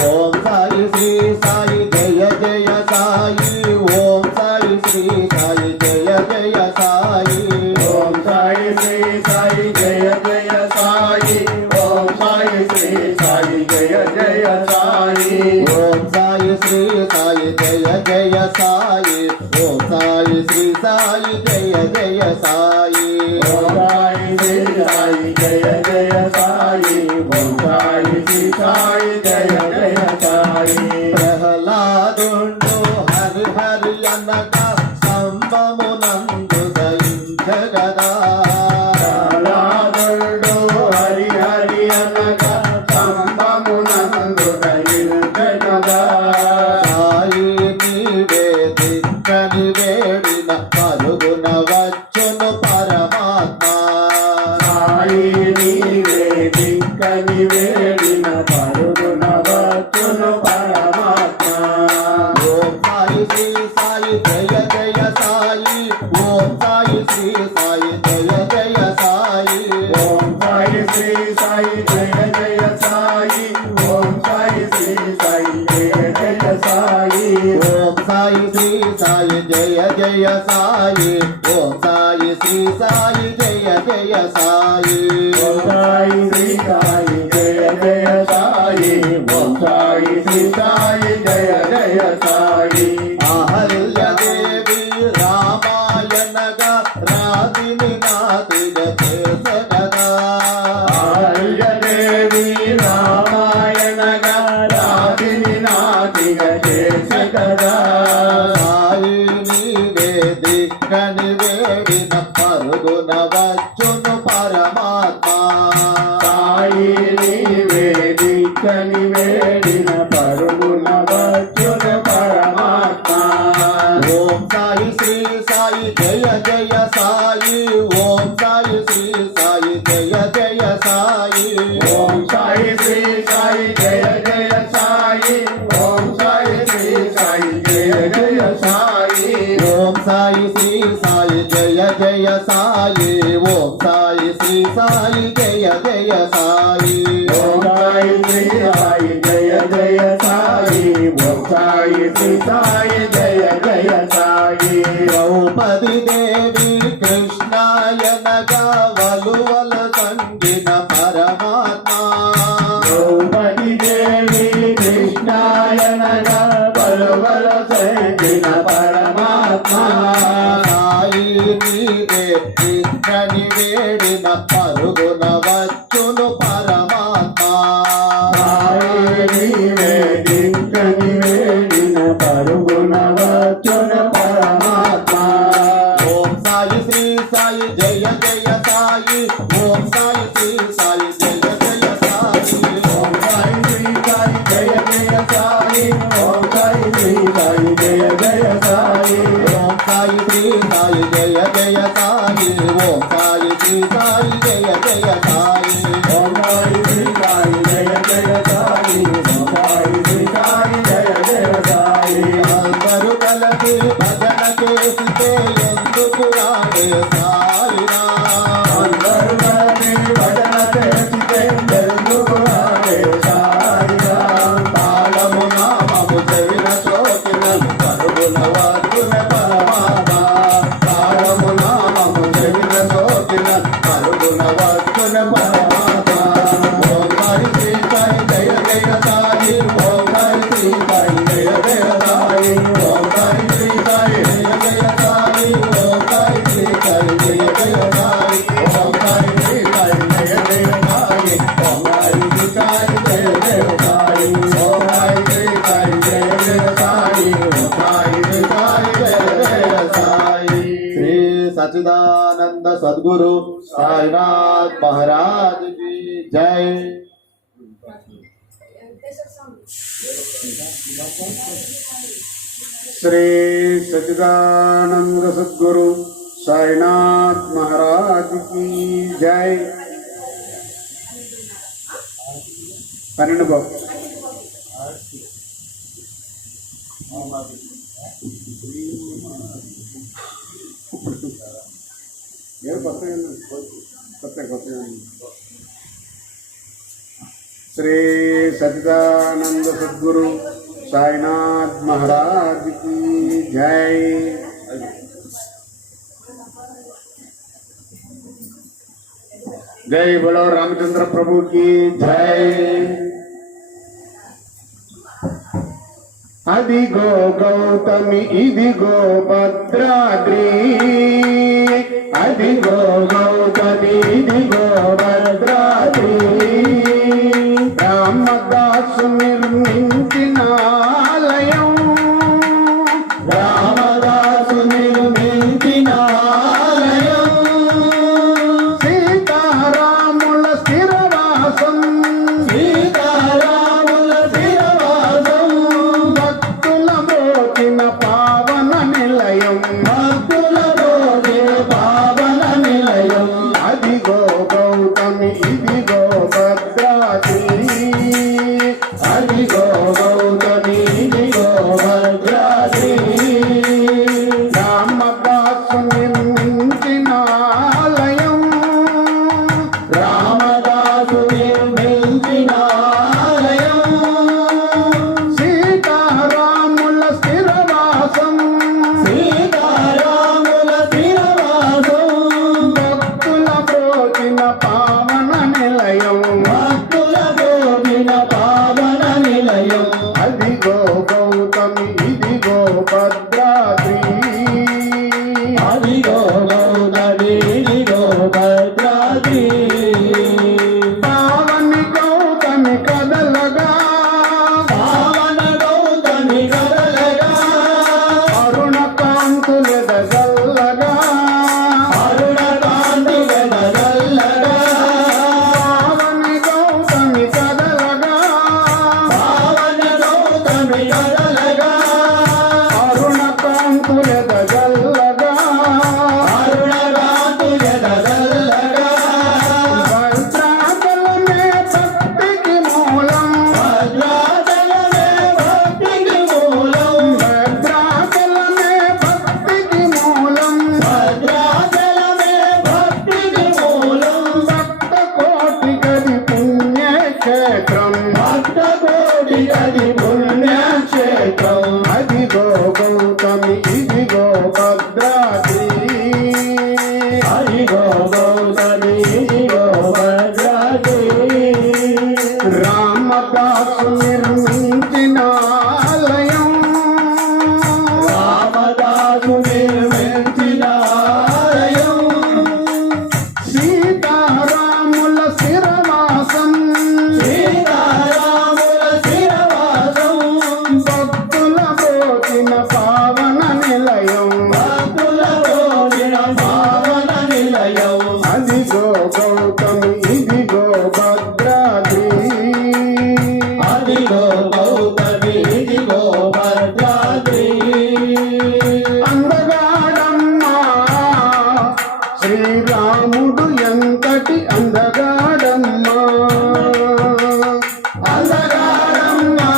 ఓం సాయి శ్రీ సాయి జయ జయ సాయి ఓం సాయి శ్రీ సాయి జయ జయ సాయి ఓం సాయి శ్రీ సాయి జయ జయ సాయి ఓం సాయి శ్రీ సాయి జయ జయ సాయి ఓం సాయి శ్రీ సాయి జయ జయ సాయి ఓం సాయి శ్రీ సాయి జయ జయ సాయి ఓం సాయి శ్రీ సాయి జయ జయ సాయి ఓం సాయి శ్రీ సాయి జయ జయ సాయి ప్రహ్లాదుండు హరి హరి అనగా స్తంభమునందు దయించగదా ప్రహ్లాదుడు హరి హరి అనగా స్తంభమునందు దయించగదా. సాయి నీవే దిక్కని వేడిన పరుగున వచ్చును పరమాత్మ సాయి నీవే దిక్కని వేడిన పరుగున వచ్చును పరమాత్మ. ఓం సాయి శ్రీ సాయి జయ జయ సాయి ఓం సాయి శ్రీ సాయి జయ జయ సాయి ఓం సాయి శ్రీ సాయి జయ జయ సాయి ఓం సాయి శ్రీ సాయి జయ జయ సాయి ఓం సాయి శ్రీ సాయి జయ జయ సాయి ఓం సాయి శ్రీ సాయి జయ జయ సాయి ఓం సాయి శ్రీ సాయి జయ జయ సాయి ఓం సాయి శ్రీ సాయి జయ జయ సాయి అహల్యదేవి రామాయణగా రాధిని నాతిగ చేసగదా ఆర్యదేవి రామాయణగా రాధిని నాతిగ చేసగదా. సాయి నీవే దిక్కని వేడిన పరుగున వచ్చును పరమాత్మ సాయి నీవే దిక్కని వేడిన పరుగున వచ్చును పరమాత్మ. ఓం సాయి శ్రీ సాయి జయ జయ సాయి ఓం సాయి శ్రీ సాయి జయ జయ సాయి ఓం సాయి శ్రీ సాయి జయ జయ సాయి ఓం సాయి శ్రీ సాయి జయ జయ సాయి ఓం సాయి శ్రీ సాయి జయ జయ సాయి ఓం సాయి శ్రీ సాయి జయ జయ సాయి ఓం సాయి శ్రీ సాయి జయ జయ సాయి ఓం సాయి శ్రీ సాయి జయ జయ సాయి ద్రౌపది దేవి కృష్ణాయనగా వలువల సంగిన పరమాత్మ ద్రౌపది దేవి కృష్ణాయనగా బలుబల సంగిన పరమాత్మ. సాయి నీవే దిక్కని వేడిన పరుగున వచ్చును పరమాత్మ సాయి నీవే దిక్కని వేడిన పరుగున వచ్చును పరమాత్మ. ఓం సాయి శ్రీ సాయి జయ జయ సాయి ఓం సాయి శ్రీ సాయి జయ జయ సాయి ఓం సాయి శ్రీ సాయి జయ జయ సాయి ఓం సాయి శ్రీ సాయి జయ జయ సాయి ఓం సాయి శ్రీ సాయి జయ జయ సాయి ఓం సాయి శ్రీ సాయి జయ జయ సాయి ఓం సాయి శ్రీ సాయి జయ జయ సాయి ఓం సాయి శ్రీ సాయి జయ జయ సాయి అందరూ కలిసి భజన చేసితే ఎందుకు రాడే సాయిరా అందరూ కలిసి భజన చేసితే ఎందుకు రాడే సాయిరా. తాళము నామము చెవిన సోకిన పరుగున వద్దున పరమాత్మ తాళము నామము చెవిన సోకిన పరుగున వద్దున పరమాత్మ ఓం సాయి శ్రీ సాయి జయ జయ సాయి ఓం సాయి శ్రీ సాయి జయ జయ సాయి ఓం సాయి శ్రీ సాయి జయ జయ సాయి ఓం సాయి శ్రీ సాయి జయ జయ సాయి ఓం సాయి శ్రీ సాయి జయ జయ సాయి ఓం సాయి శ్రీ సాయి జయ జయ సాయి ఓం సాయి శ్రీ సాయి జయ జయ సాయి ఓం సాయి శ్రీ సాయి జయ జయ సాయి శ్రీ సచ్చిదానంద సద్గురు సాయినాథ్ మహారాజ్ की जय శ్రీ సచ్చిదానంద సద్గురు సాయినాథ్ మహారాజ్ की जय. 12 బాబు కొత్త శ్రీ సచిదానంద సద్గురు సాయినాథ్ మహారాజ్ की जय। जय बोलो रामचंद्र प्रभु की जय। అదిగో గౌతమి ఇదిగో భద్రాద్రి, అదిగో గౌతమి ఇదిగో భద్రాద్రి, రామదాసు నిర్మించిన ఆలయం, రామదాసు నిర్మించిన ఆలయం, సీతారాముల స్థిరవాసం, సీతారాముల స్థిరవాసం, భక్తుల మోచిన పావన నిలయం, భక్తుల రోజే పావన నిలయం, అదిగో గౌతమి ఇదిగో భద్రాద్రి, అదిగో గౌతమి ఇదిగో భద్రాద్రి, రామదాసు నిర్మించిన ఆలయం, రామదాసు నిర్మించిన ఆలయం, సీతారాముల స్థిరవాసం, సీతారాముల స్థిరవాసం, భక్తుల ప్రోచిన పావన నిలయం, భక్తుల గోవిన పావన నిలయం, అదిగో గౌతమి ఇదిగో భద్రాద్రి, అదిగో గౌతమి ఇదిగో భద్రాద్రి, పావని గౌతమి కదలగా, పావన గౌతమి కదలగా, అరుణ కాంతులెదగల్లగా, అరుణ కాంతి వెదజల్లగా, పావని గౌతమి కదలగా, పావన గౌతమి కదలగా, అరుణ కాంతులెదగల్లగా, అరుణ కాంతి వెదజల్లగా, భద్రాచలమే భక్తికి మూలం, భద్రాచలమే భక్తికి మూలం, భద్రాచలమే భక్తికి మూలం, భద్రాచలమే భక్తికి మూలం, భక్త కోటి గది పుణ్యక్షేత్రం, భక్త కోటి గది పుణ్యక్షేత్రం, అదిగో గౌతమి ఇదిగో భద్రాద్రి, అదిగో గౌతమి ఇదిగో భద్రాద్రి, రామదాసు నిర్మించిన ఆలయం, రామదాసు నిర్మించిన ఆలయం, సీతారాముల స్థిరవాసం, సీతారాముల స్థిరవాసం, భక్తుల భోజన పావన నిలయం, భక్తుల గోవిన పావన నిలయం, అదిగో గౌతమి ఇదిగో భద్రాద్రి, అదిగో గౌతమి ఇదిగో భద్రాద్రి, అందగాడమ్మా శ్రీరాముడు ఎంతటి అందగాడమ్మా, అందగాడమ్మా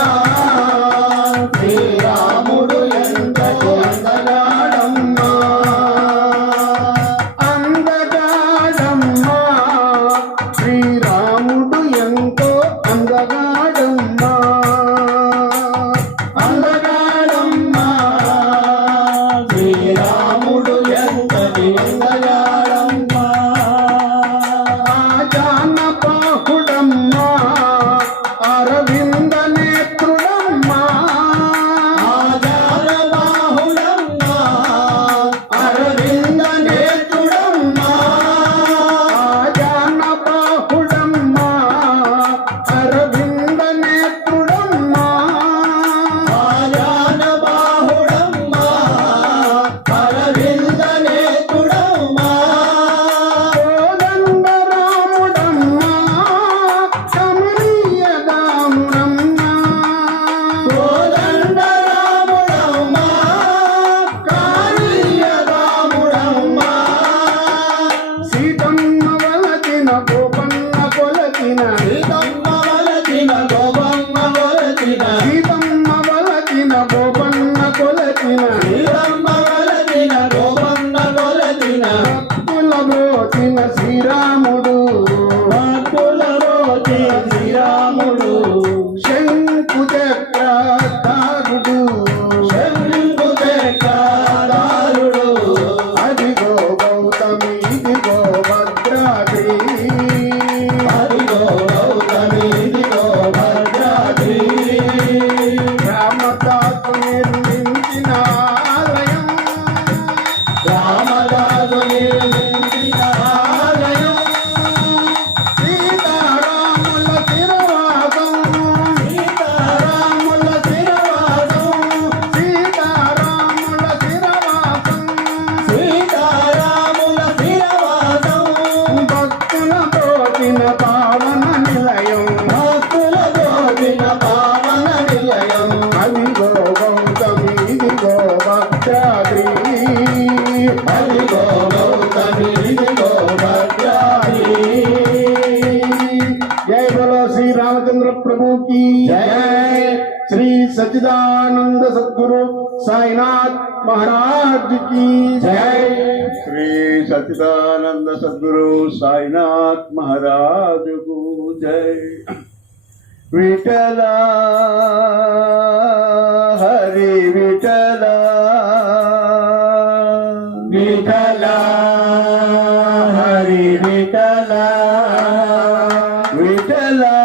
శ్రీరాముడు ఎంతటి అందగాడమ్మా, అందగాడమ్మా శ్రీరాముడు ఎంతో అందగాడమ్మా, అందగాడమ్మా శ్రీరాముడు ఎంతటి అందగాడమ్మా, ఆజానబాహుడమ్మా అరవింద నేత్రుడమ్మా, ఆజానబాహుడమ్మా అరవింద నేత్రుడమ్మా, ఆజానబాహుడమ్మా అరవింద నేత్రుడమ్మా, ఆజానబాహుడమ్మా అరవింద నేత్రుడమ్మా, కోదండరాముడమ్మా కమనీయ దాముడమ్మా, కోదండరాముడమ్మా కాళీయరాముడమ్మా, సీతమ్మ వలచిన గోపన్న కొలచిన, సీతమ్మ వలచిన గోపమ్మ వలచిన, సీతమ్మ వలచిన గోపన్న కొలచిన, సీతమ్మ వలచిన గోపమ్మ వలచిన, భక్తుల బ్రోచిన శ్రీరాముడు, భక్తుల రోజే శ్రీరాముడు, प्रभु की जय। श्री सच्चिदानंद सद्गुरु साईनाथ महाराज की जय। श्री सच्चिदानंद सद्गुरु साईनाथ महाराज को जय। विठला हरि विठला विठला हरि विठला विठला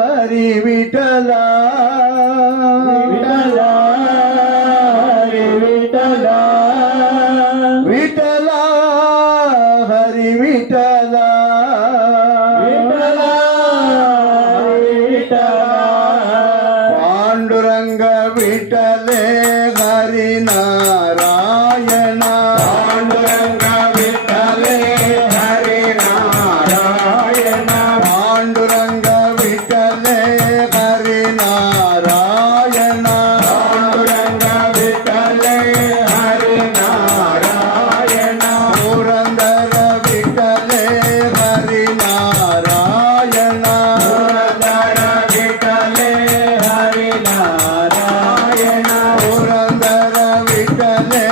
हरि विठला विठला हरि विठला विठला हरि विठला विठला हरि विठला पांडुरंग विठले हरि नारायण पांडुरंग विठले हरि नारायण पांडुरंग विठले हरि नारायण पांडुरंग विठले हरि नारायण पुरंदर विठले हरि नारायण पुरंदर विठले हरि नारायण पुरंदर विठले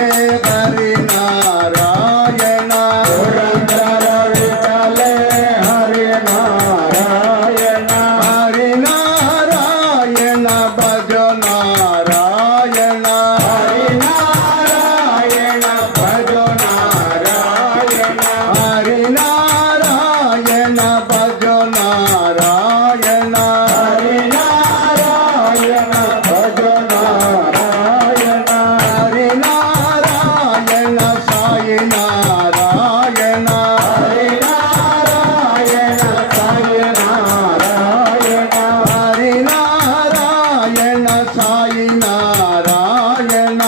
हरि नारायण पुरंदर विठले हरि नारायण हरि नारायण भज नारायण हरि नारायण भज नारायण हरि नारायण भज नारायण हरि नारायण भज नारायण हरि नारायण साई नारायण हरि नारायण साई नारायण हरि नारायण साई नारायण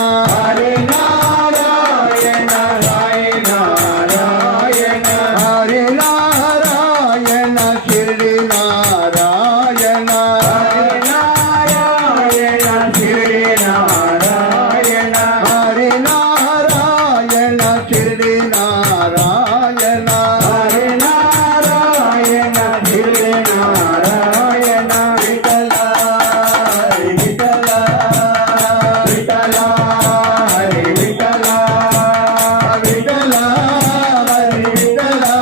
हरि नारायण साई नारायण हरि नारायण शिरडी नारायण हरि नारायण श्री नारायण हरि नारायण शिरडी नारायण हरि नारायण श्री नारायण विठला हरि विठला विठला हरि विठला विठला हरि विठला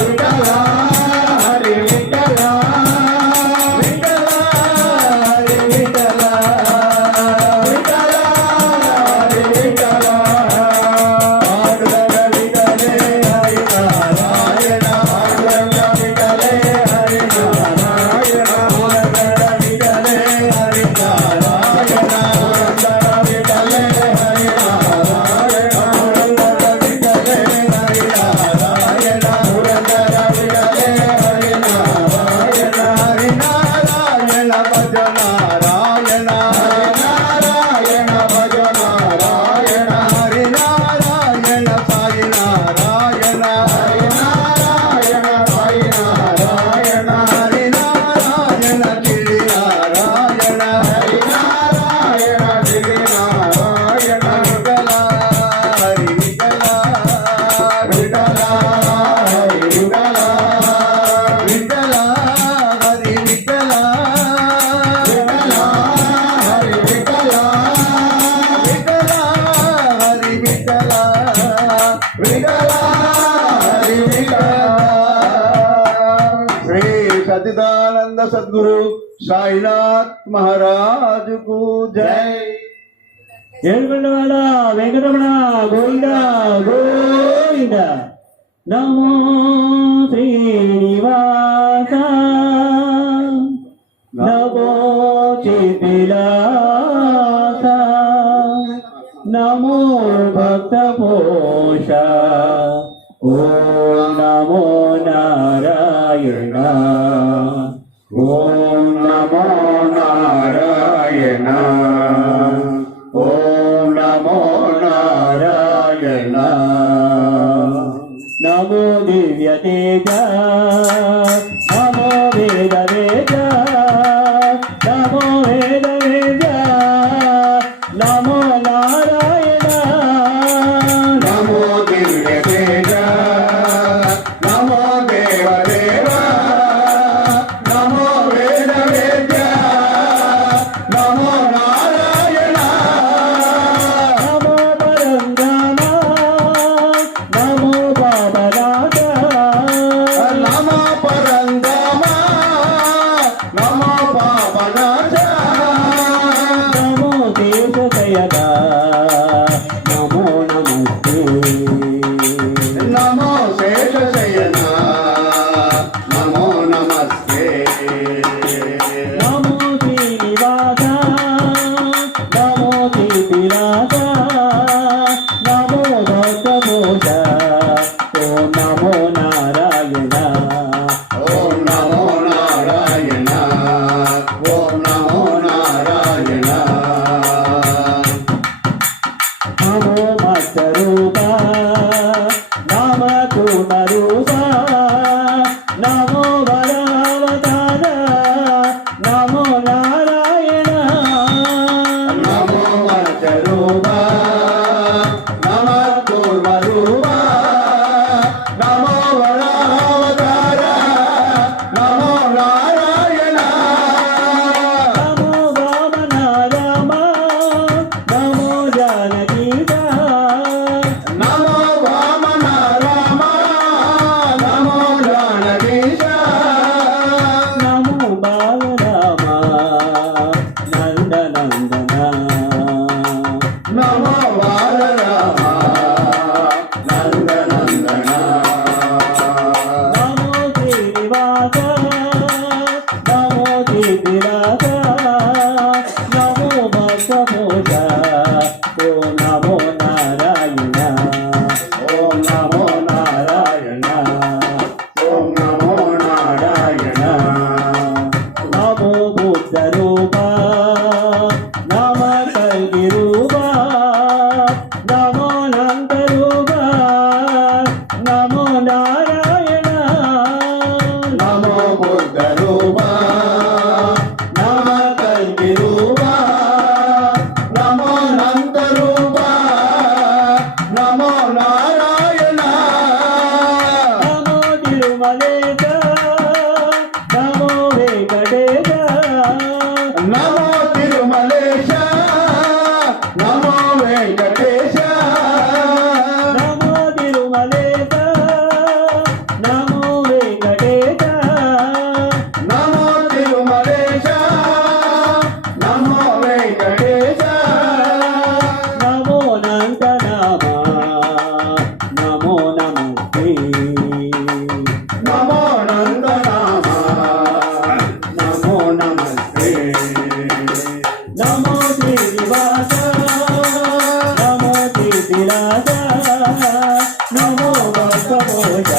विठला हरि विठला विठला हरि विठला विठला हरि विठला पांडुरंग विठले हरि नारायण पांडुरंग विठले हरि नारायण पुरंदर विठले हरि नारायण पुरंदर विठले हरि नारायण पुरंदर विठले हरि नारायण पुरंदर विठले हरि नारायण हरि नारायण भज नारायण नारायण भज नारायण हरि नारायण साई नारायण हरि नारायण साई नारायण हरि नारायण श्री नारायण हरि नारायण श्री नारायण विठला हरि विठला विठला हरि विठला विठला हरि विठला विठला हरि विठला विठला हरि विठला विठला हरि विठला श्री सच्चिदानंद सद्गुरु साईनाथ महाराज को जय। ఏడుకొండవాడ వెంకటరమణ గోవింద గోవింద నమో శ్రీనివాస నమో చితిలాస నమో భక్త పోష ఓం నమో నారాయణ ఓం నమో నారాయణ ఓం నమో నారాయణ నమో దివ్య తేజ నమో వేద వేద నమో వేద వేద నమో నారాయణ నమో దివ్య తేజ నమో దేవ దేవ నమో పరంధామ నమో పావనాశ నమో దేశదయదా నమో నమస్తే నమో శేషశయన నమో నమస్తే నమో శ్రీనివాస నమో శ్రీరాజ నమో భక్తమోష ఓం నమో నారాయణ ఓం నమో నారాయణ ఓం నమో నారాయణ నమో మత్స్యరూప నమ కూటరూప నమో వరావతార నమో నారాయణ నమో మత్స్యరూప నమ కూర్మరూప నమో వరావతార నమో నారాయణ నమో వామన రామ నమో జానకీత నమో వామన రామ నమో జానకీశ నమో బాలరామ నందనందన నమో బాలరామ నందనందన నమో శ్రీనివాస నమో శ్రీరాజ నమో భక్తమోష ఓం నమో నారాయణ ఓం నమో నారాయణ ఓం నమో నారాయణ నమో బుద్ధరూప నమ కల్గిరూప నమో నందరూప నమో నారాయణ నమో బుద్ధ రూప నమ కల్కి రూప నమో నంద రూప నమో నారాయణ నమో తిరుమలేశ నమో వెంకటేశ నమో తిరుమలేశ నమో వెంకటేశ నమో తిరుమలేశ నమో వెంకటేశ నమో తిరుమలేశ నమో వెంకటేశ నమో నందనామ నమో నమస్తే నమో నందనామ నమో నమస్తే నమో శ్రీనివాస నమో శ్రీరాజ నమో భక్తమోష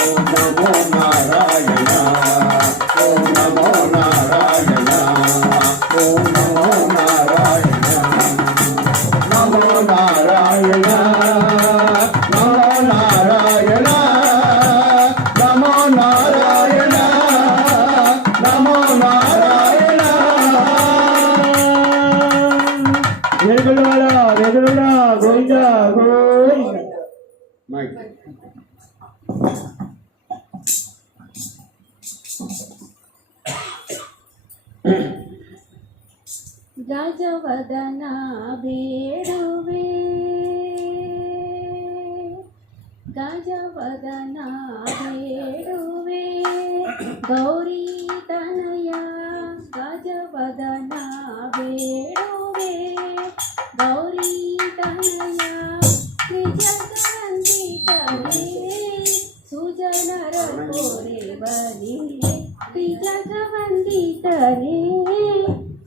ఓం నమో నారాయణ ఓం నమో నారాయణ ఓం నమో నారాయణ నమో నారాయణ నమో నారాయణ నమో నారాయణ నమో నారాయణ వెలుగుల గోవింద గోవింద మైక్ ಗಜವದನ ಬೇಡುವೆ ಗಜವದನ ಬೇಡುವೆ ಗೌರಿ ತನಯ ಗಜವದನ ಬೇಡುವೆ ಗೌರಿ ತನಯ ನಿಜಗಂದಿತರೆ ಸುಜನರ ಕೋರೆ ಬಲಿ ಜಗವಂದಿತರೆ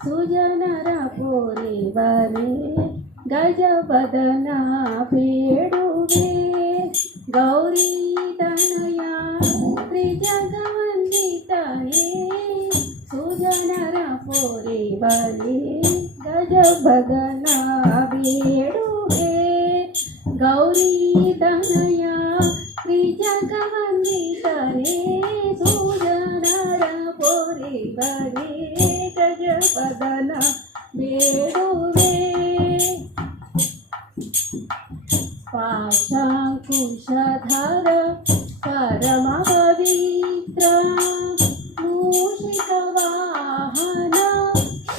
ಸುಜನರ ಕೋರೆ ಬಲಿ ಗಜವದನ ಬೇಡುವೆ ಗೌರಿ ತನಯ ತ್ರಿಜಗವಂದಿತನೆ ಸುಜನರ ಕೋರೆ ಬಲಿ ಗಜವದನ ಬೇಡುವೆ ಗೌರಿ ತನಯ ತ್ರಿಜಗವಂದಿತನೆ ಸುಜನರ ಕೋರೆ ಬಲಿ ಗಜವದನ ಬೇಡುವೆ ಪಾಶಾಂಕುಶಧರ ಪರಮ ಪವಿತ್ರ ಮೂಷಿಕ ವಾಹನ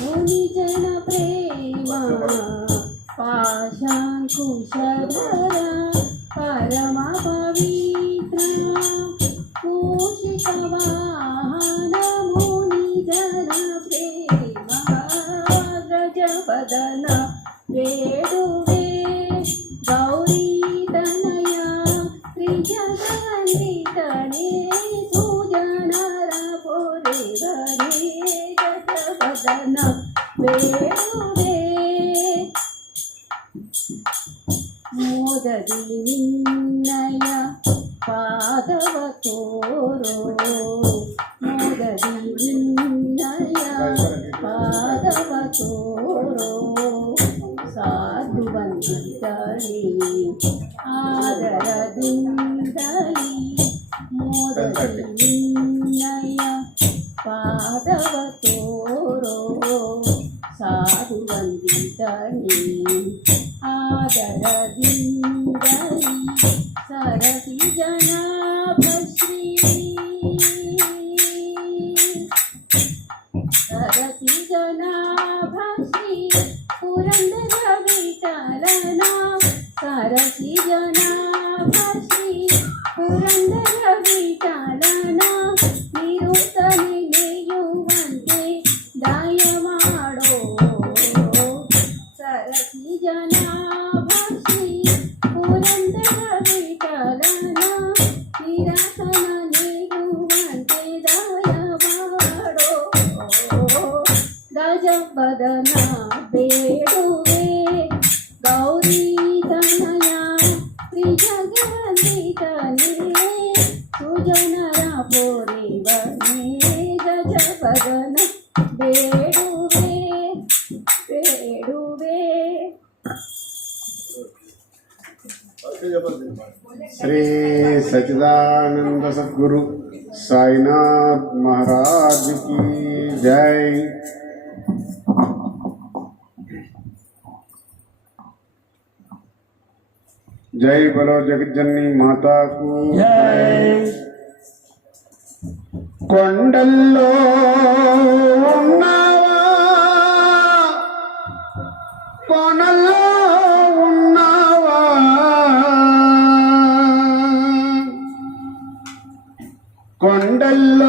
ಮುನಿಜನ ಪ್ರೇಮ ಪಾಶಾಂಕುಶಧರ ಪರಮ ಪವಿತ್ರ ಮೂಷಿಕ మూషికవాహనముని జన ప్రేమ గజపదన వేడువే గౌరీ తనయ త్రిజగన్నితనే సుజనర పొరేవరే గజపదన వేడువే మోదది నిన్నయ పాదవ తోರೋ మోదది నిన్నయ పాదవ తోರೋ ಸಾಧುವಂದಿತಳಿ ಆದರದಿಂದಲಿ ಮೋದದಿ ನಿನ್ನಯ ಪಾದವ ತೋರೋ ಸಾಧುವಂದಿತಳಿ ಆದರದಿಂದಲಿ ಸರಸಿ ಜನಾಭಶ್ರೀ ಸರಸಿ ಜನಾಭಶ್ರೀ ಪುರಂದರ ವಿಠಲನ ಸರಸಿ ಜನಾಭಶ್ರೀ ಪುರಂದರ ವಿಠಲನ ನಿರುತನೆ ನೆಯುವಂತೆ ದಯ ಮಾಡೋ ಸರಸಿ ಜನಾಭಶ್ರೀ ಪುರಂದರ ವಿಠಲನ ನಿರತನ ನೆಯುವಂತೆ ದಯ ಮಾಡೋ ಗಜಪದನ ಬೇಡುವೆ ಗೌರಿ ತನಯ ತ್ರಿಜಗನ್ನಿತನೇ ಸುಜನರ ಪೊರೆವನೇ ಗಜಪದನ ಬೇಡುವೆ ಬೇಡುವೆ श्री सच्चिदानंद सद्गुरु साईनाथ महाराज की जय। जय बोलो जगज्जननी माता को జై కొండల్లో ఉన్నావా కొనల్లో ఉన్నావా కొండల్లో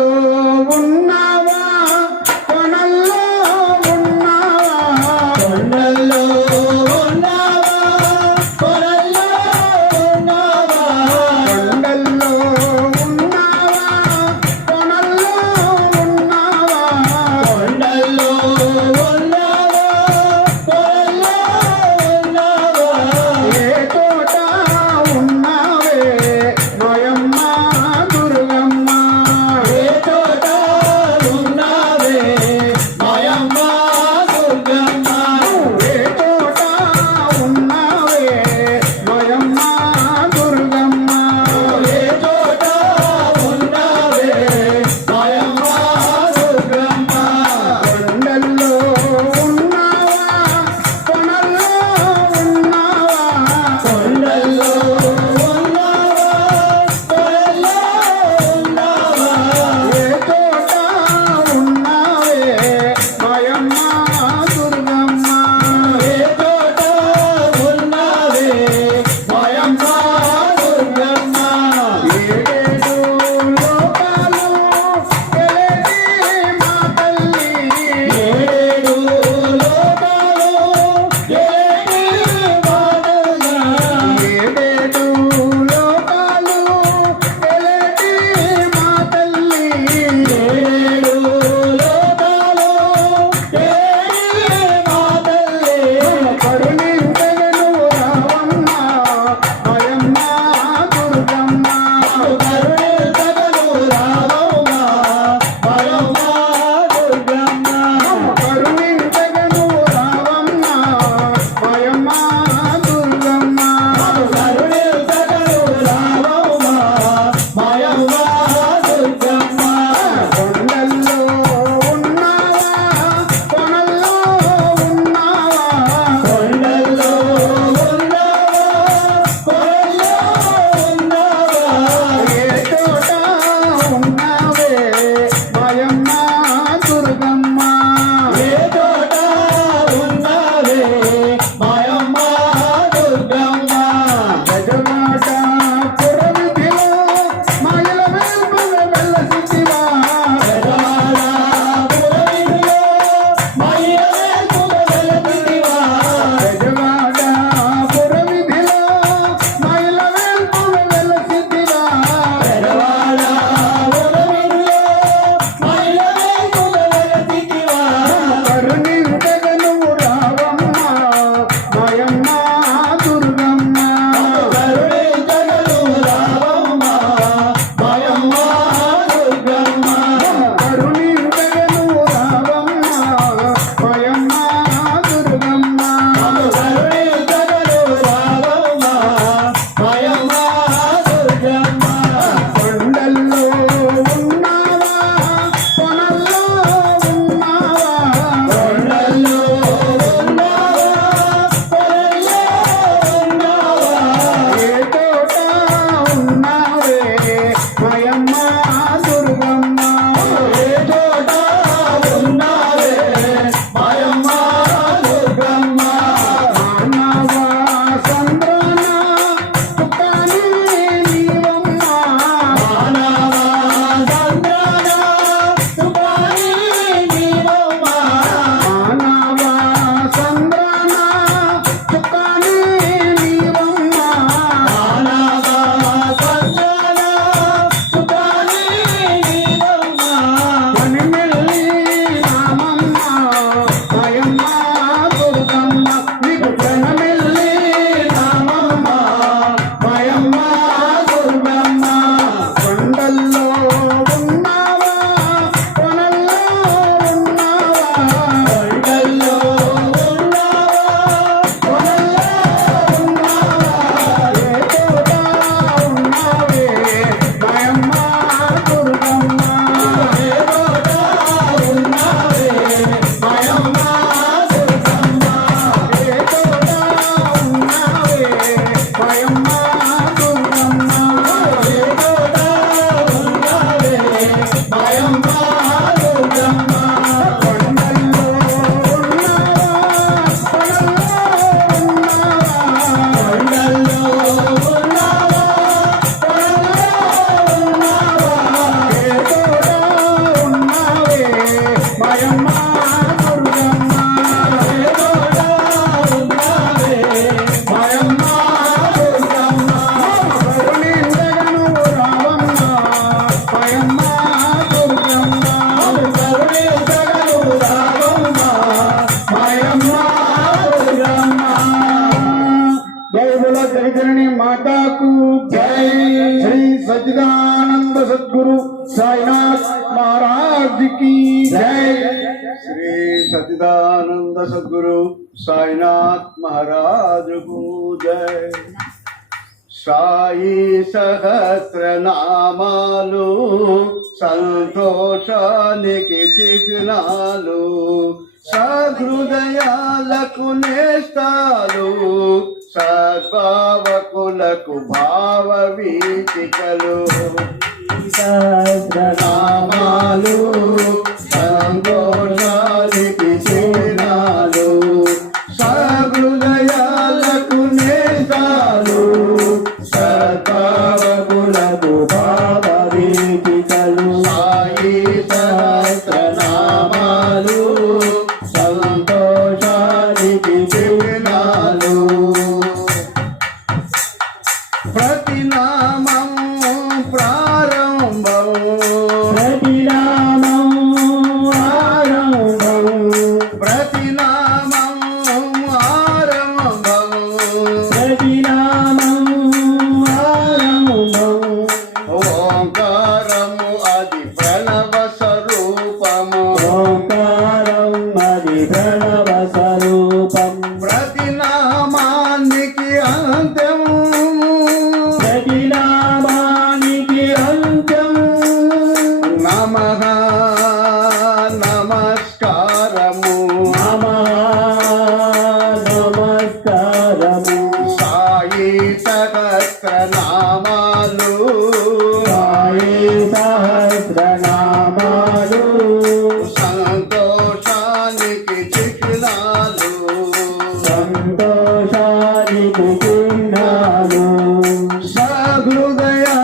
ఉన్నావా కొనల్లో ఉన్నావా కొండల్లో ఉన్నావా కొరల్లో ఉన్నావా కొండల్లో ఉన్నావా కొనల్లో ఉన్నావా కొండల్లో ఉన్నావా కొరల్లో ఉన్నావా ఏ తోట ఉన్నావే మాయమ్మ దుర్గమ్మ ఏ చోట ఉన్నావే साईनाथ महाराज की जय। श्री सच्चिदानंद सद्गुरु साईनाथ महाराज को जय। साई सहस्रनामालु సంతోషానికి చిహ్నాలు సహృదయాలకు నేస్తాలు సద్భావకులకు భావ వీచికలు సహస్రనామాలు సంతోషానికి చిహ్నాలు సహృదయాలకు నేస్తాలు సద్భావకులకు భావ వీచికలు సాయి సహస్రనామాలు సంతోషానికి చిహ్నాలు ప్రతి నామం ప్రారంభం ప్రతి నామం ఆరంభం ప్రతి నామం ఆరంభం ప్రతి నామం ఆరంభం ఓంకారము అది ప్రణవ స్వరూపము ఓంకారం అది ప్రణవ స్వరూపం ప్రతి నామానికి అంత్యం ప్రతి నామానికి అంత్యం నమః నమస్కారము నమః నమస్కారము సాయి సహస్రనామాలు సాయి సహస్రనామాలు సంతోషానికి చిహ్నాలు సంతోషానికి చిహ్నాలు సహృదయాలకు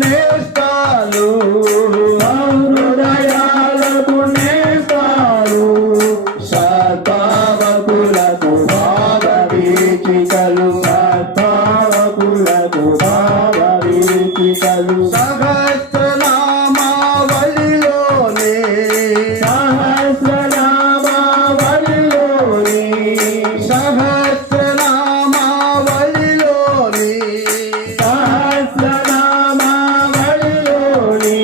నేస్తాలు హృదయాలకు నేస్తాలు సద్భావకులకు భావ వీచికలు సద్భావకులకు భావ వీచికలు సహస్రనామావళిలోనే సహస్రనామావళిలోని సహస్రనామావళిలోని సహస్రనామావళిలోని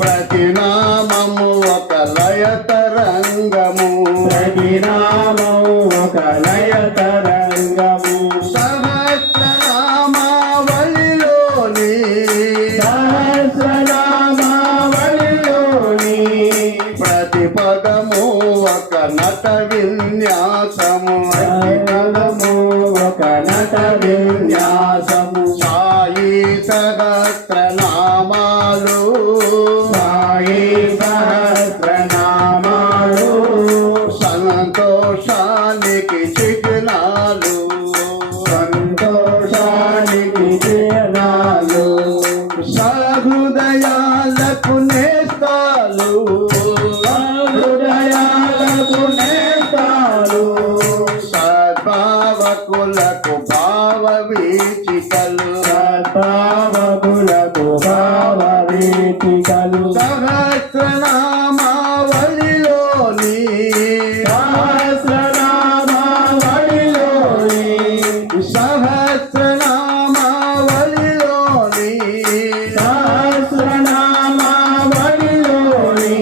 ప్రతి నామము ఒక లయ తరంగము ప్రతి నామం ఒక లయ తరంగము సహస్రనామావళిలోని సహస్రనామావళిలోని ప్రతి పదము ఒక నట విన్యాసము పదము ఒక నట విన్యాసము సాయి సహస్రనామాలు సాయి సహస్రనామాలు సంతోషానికి చిహ్నాలు సంతోషానికి చిహ్నాలు సహృదయాలకు నేస్తాలు హృదయాలకు నేస్తాలు సద్భావకులకు భావ వీచికలు సద్భావకులకు భావ వీచికలు సహస్రనామావళిలోని సహస్రనామావళిలోని సహస్రనామావళిలోని సహస్రనామావళిలోని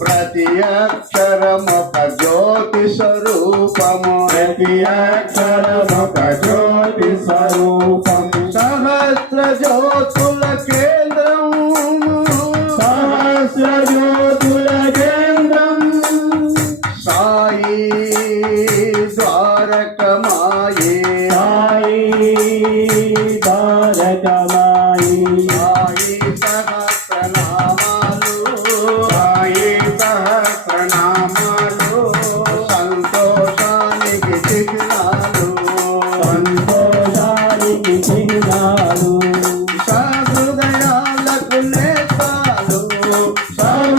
ప్రతి అక్షరమొక జ్యోతి స్వరూపము ప్రతి అక్షరమొక జ్యోతి స్వరూపం సహస్ర జ్యోతుల కేంద్రం సహస్ర జ్యోతుల కేంద్రం సాయి ద్వారకమాయే సాయి తారకమాయి సాయి సహస్రనామాలు సాయి సహస్రనామాలు సంతోషానికి చిహ్నాలు సంతోషానికి చిహ్నాలు సహృదయాలకు నేస్తాలు సహృదయాలకు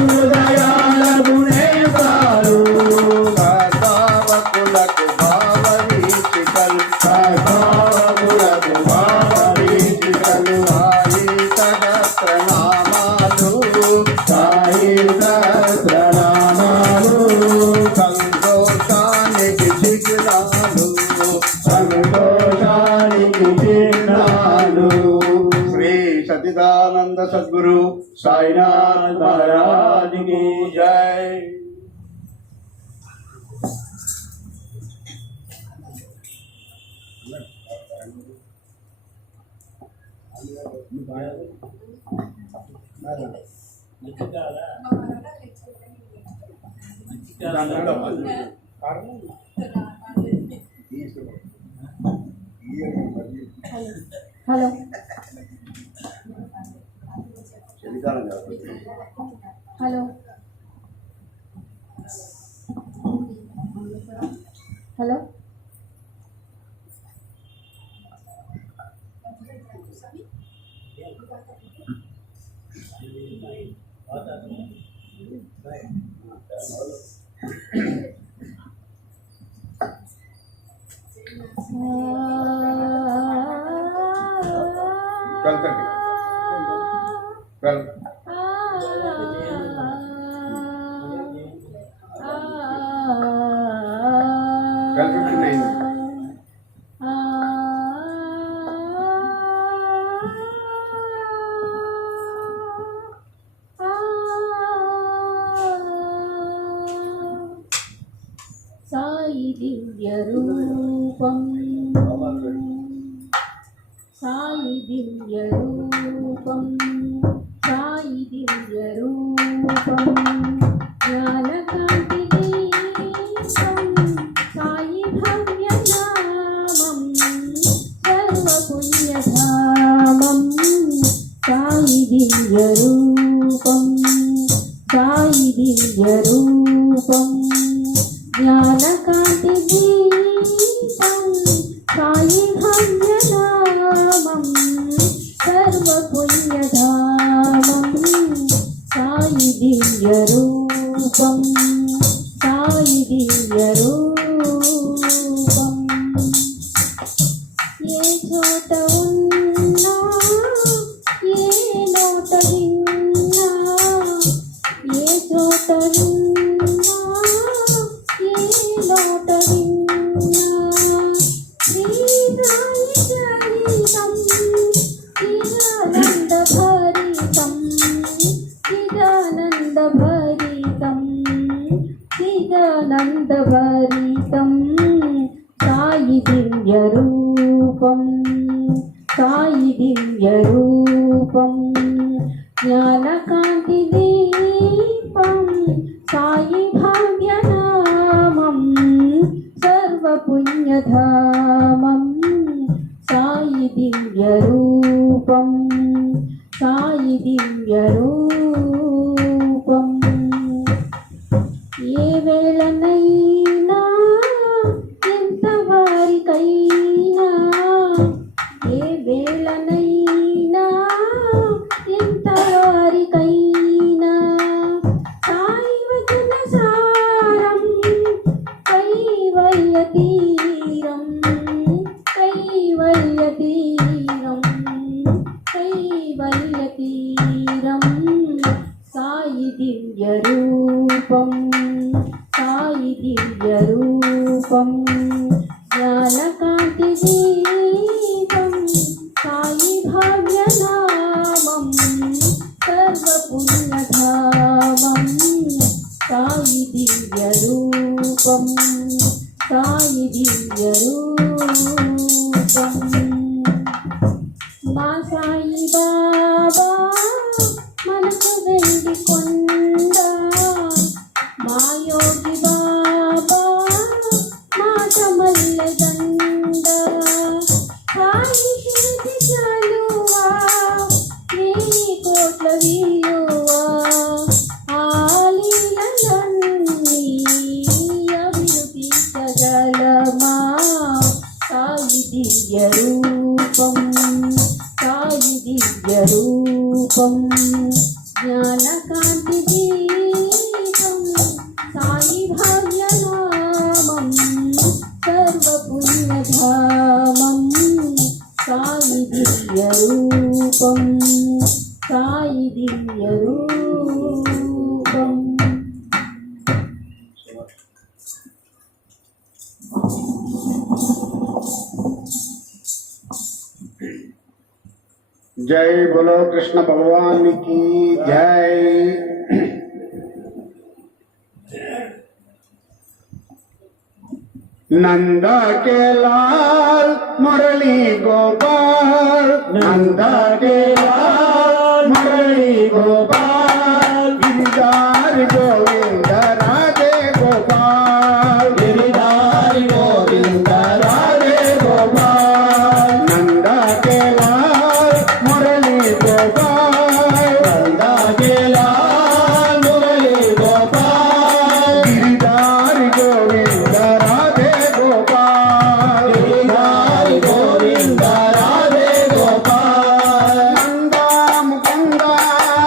साईनाथ महाराज की जय। హలో హలో హలో कल तक कल कल 59 సాయి దివ్య రూపం సాయి దివ్య రూపం సాయి దివ్య రూపం జ్ఞానకాంతి దీపం సాయి భవ్య నామం సర్వపుణ్యధామం సాయి దివ్య రూపం సాయి దివ్య రూపం జ్ఞానకాంతి దీపం సాయి భవ్య నామం సర్వపుణ్యధామం సాయి దివ్య రూపం సాయి దివ్య రూపం ఏ చోట ఉన్నా ఏ నోట విన్నా ఏ చోట విన్నా ఏ నోట విన్నా శ్రీ సాయి చరితం చిదానంద భరితం చిదానంద భరితం చిదానంద భరితం సాయి దివ్య రూపం సాయి దివ్య రూపం జ్ఞానకాంతి దీపం సాయి భాగ్య నామం సర్వపుణ్యధామం సాయి దివ్య రూపం సాయి దివ్య రూపం ఏ వేళనైనా ఎంత వారికైనా ఏ వేళనైనా ఎంత వారికైనా సాయి వచన సారం కైవల్య తీరం కైవల్య తీరం కైవల్య తీరం సాయి దివ్య రూపం సాయి దివ్య రూపం జ్ఞానకాంతి దీపం సాయి భాగ్య నామం సర్వపుణ్యధామం సాయి దివ్య రూపం సాయి దివ్య రూపం మా సాయి బాబా మనసు వెండి కొండ మా యోగి బాబా మాట మల్లె దండ సాయి శృతి చాలువా వెయ్యి కోట్ల విలువా ఆలీలన్నీ అభిలుకించగలమా సాయి దివ్య రూపం సాయి దివ్య రూపం జ్ఞానకాంతి దీపం సాయి భాగ్య నామం సర్వపుణ్యధామం సాయి దివ్య రూపం సాయి దివ్య రూపం जय बोलो कृष्ण भगवान की जय। नंदा के लाल मुरली गोपाल, नंदा के लाल मुरली गोपाल, गिरधार गोविंद राधे गोपाल, गिरधार गोविंद राधे गोपाल। नंदा के लाल मुरली गोपाल, नंदा के लाल मुरली गोपाल, गिरधार गोविंद राधे गोपाल, गिरधार गोविंद राधे गोपाल। नंदा मुकुंद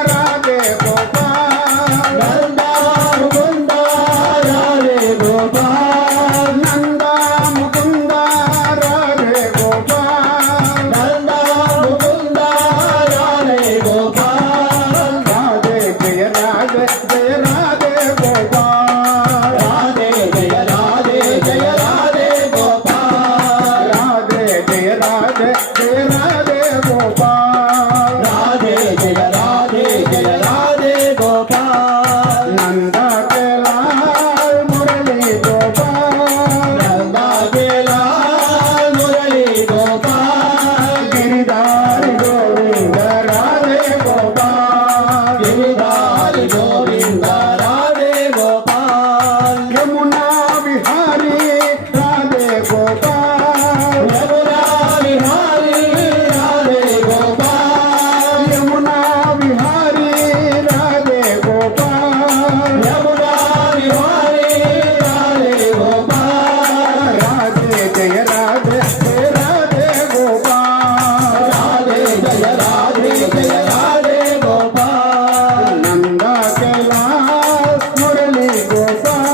राधे गोपाल, नंदा मुकुंद राधे गोपाल, नंदा मुकुंद राधे गोपाल, नंदा मुकुंद राधे गोपाल। राधे जय राधे जय राधे गोपाल, राधे जय राधे जय राधे गोपाल, राधे जय राधे जय राधे गोपाल, राधे जय राधे जय राधे गोपाल। नंदा के लाल मुरली गोपाल, नंदा के लाल मुरली गोपाल, गिरधार गोविंद राधे गोपाल, गिरधार गोविंद राधे गोपाल। यमुना विहारी राधे गोपाल, यमुना विहारी राधे गोपाल, यमुना विहारी राधे गोपाल, यमुना विहारी राधे गोपाल। राधे जय राधे जय राधे गोपाल, राधे जय राधे जय राधे गोपाल। नंदा के लाल मुरली गोपाल,